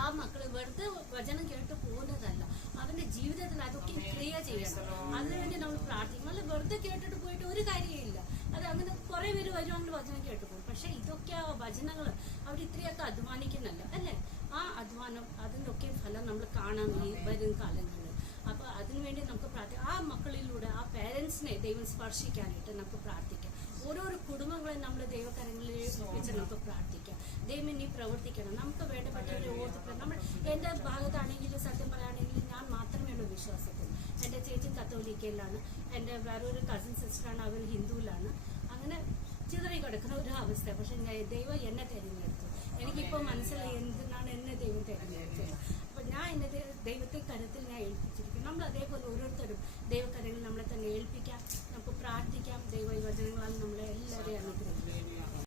ആ മക്കൾ വെറുതെ വചനം കേട്ട് പോകുന്നതല്ല, അവന്റെ ജീവിതത്തിൽ അതൊക്കെ ക്രിയ ചെയ്യണം. അതിനുവേണ്ടി നമ്മൾ പ്രാർത്ഥിക്കും. അല്ല വെറുതെ കേട്ടിട്ട് പോയിട്ട് ഒരു കാര്യമില്ല. അത് അങ്ങനെ കുറെ പേര് വരുവാണെങ്കിൽ വചനം കേട്ട് പോകും. പക്ഷെ ഇതൊക്കെ ആ വചനങ്ങൾ അവർ ഇത്രയൊക്കെ അധ്വാനിക്കുന്നല്ല അല്ലേ, ആ അധ്വാനം അതിനൊക്കെ ഫലം നമ്മൾ കാണാൻ ഈ വരും കാലങ്ങളിൽ. അപ്പൊ അതിനുവേണ്ടി നമുക്ക് പ്രാർത്ഥിക്കാം. ആ മക്കളിലൂടെ ആ പേരൻസിനെ ദൈവം സ്പർശിക്കാനായിട്ട് നമുക്ക് പ്രാർത്ഥിക്കാം. ഓരോരോ കുടുംബങ്ങളെ നമ്മൾ ദൈവകരങ്ങളിൽ ഏൽപ്പിച്ച് നമുക്ക് പ്രാർത്ഥിക്കാം. ദൈവം നീ പ്രവർത്തിക്കണം. നമുക്ക് വേണ്ടപ്പെട്ടവരെ ഓർത്തിട്ട് നമ്മൾ എൻ്റെ ഭാഗത്താണെങ്കിലും സത്യം പറയുകയാണെങ്കിലും ഞാൻ മാത്രമേ ഉള്ളൂ വിശ്വാസത്തിൽ. എൻ്റെ ചേച്ചി കത്തോലിക്കയിലാണ്, എൻ്റെ വേറൊരു കസിൻ സിസ്റ്ററാണ്, അവർ ഹിന്ദുവിലാണ്. അങ്ങനെ ചിതറി കിടക്കുന്ന ഒരു അവസ്ഥ. പക്ഷെ ദൈവം എന്നെ തിരഞ്ഞെടുത്തു. എനിക്കിപ്പോൾ മനസ്സിലായി എന്തിനാണ് എന്നെ ദൈവം തിരഞ്ഞെടുത്തത്. അപ്പൊ ഞാൻ എന്നെ ദൈവത്തെ കരത്തിൽ ഞാൻ ഏൽപ്പിച്ചിരിക്കും. നമ്മൾ അതേപോലെ ഓരോരുത്തരും ദൈവകരങ്ങളിൽ നമ്മളെ തന്നെ ഏൽപ്പിക്കാം. നമുക്ക് പ്രാർത്ഥിക്കാം. ദൈവ വചനങ്ങളാൽ നമ്മളെ എല്ലാവരെയും അനുഗ്രഹിക്കും.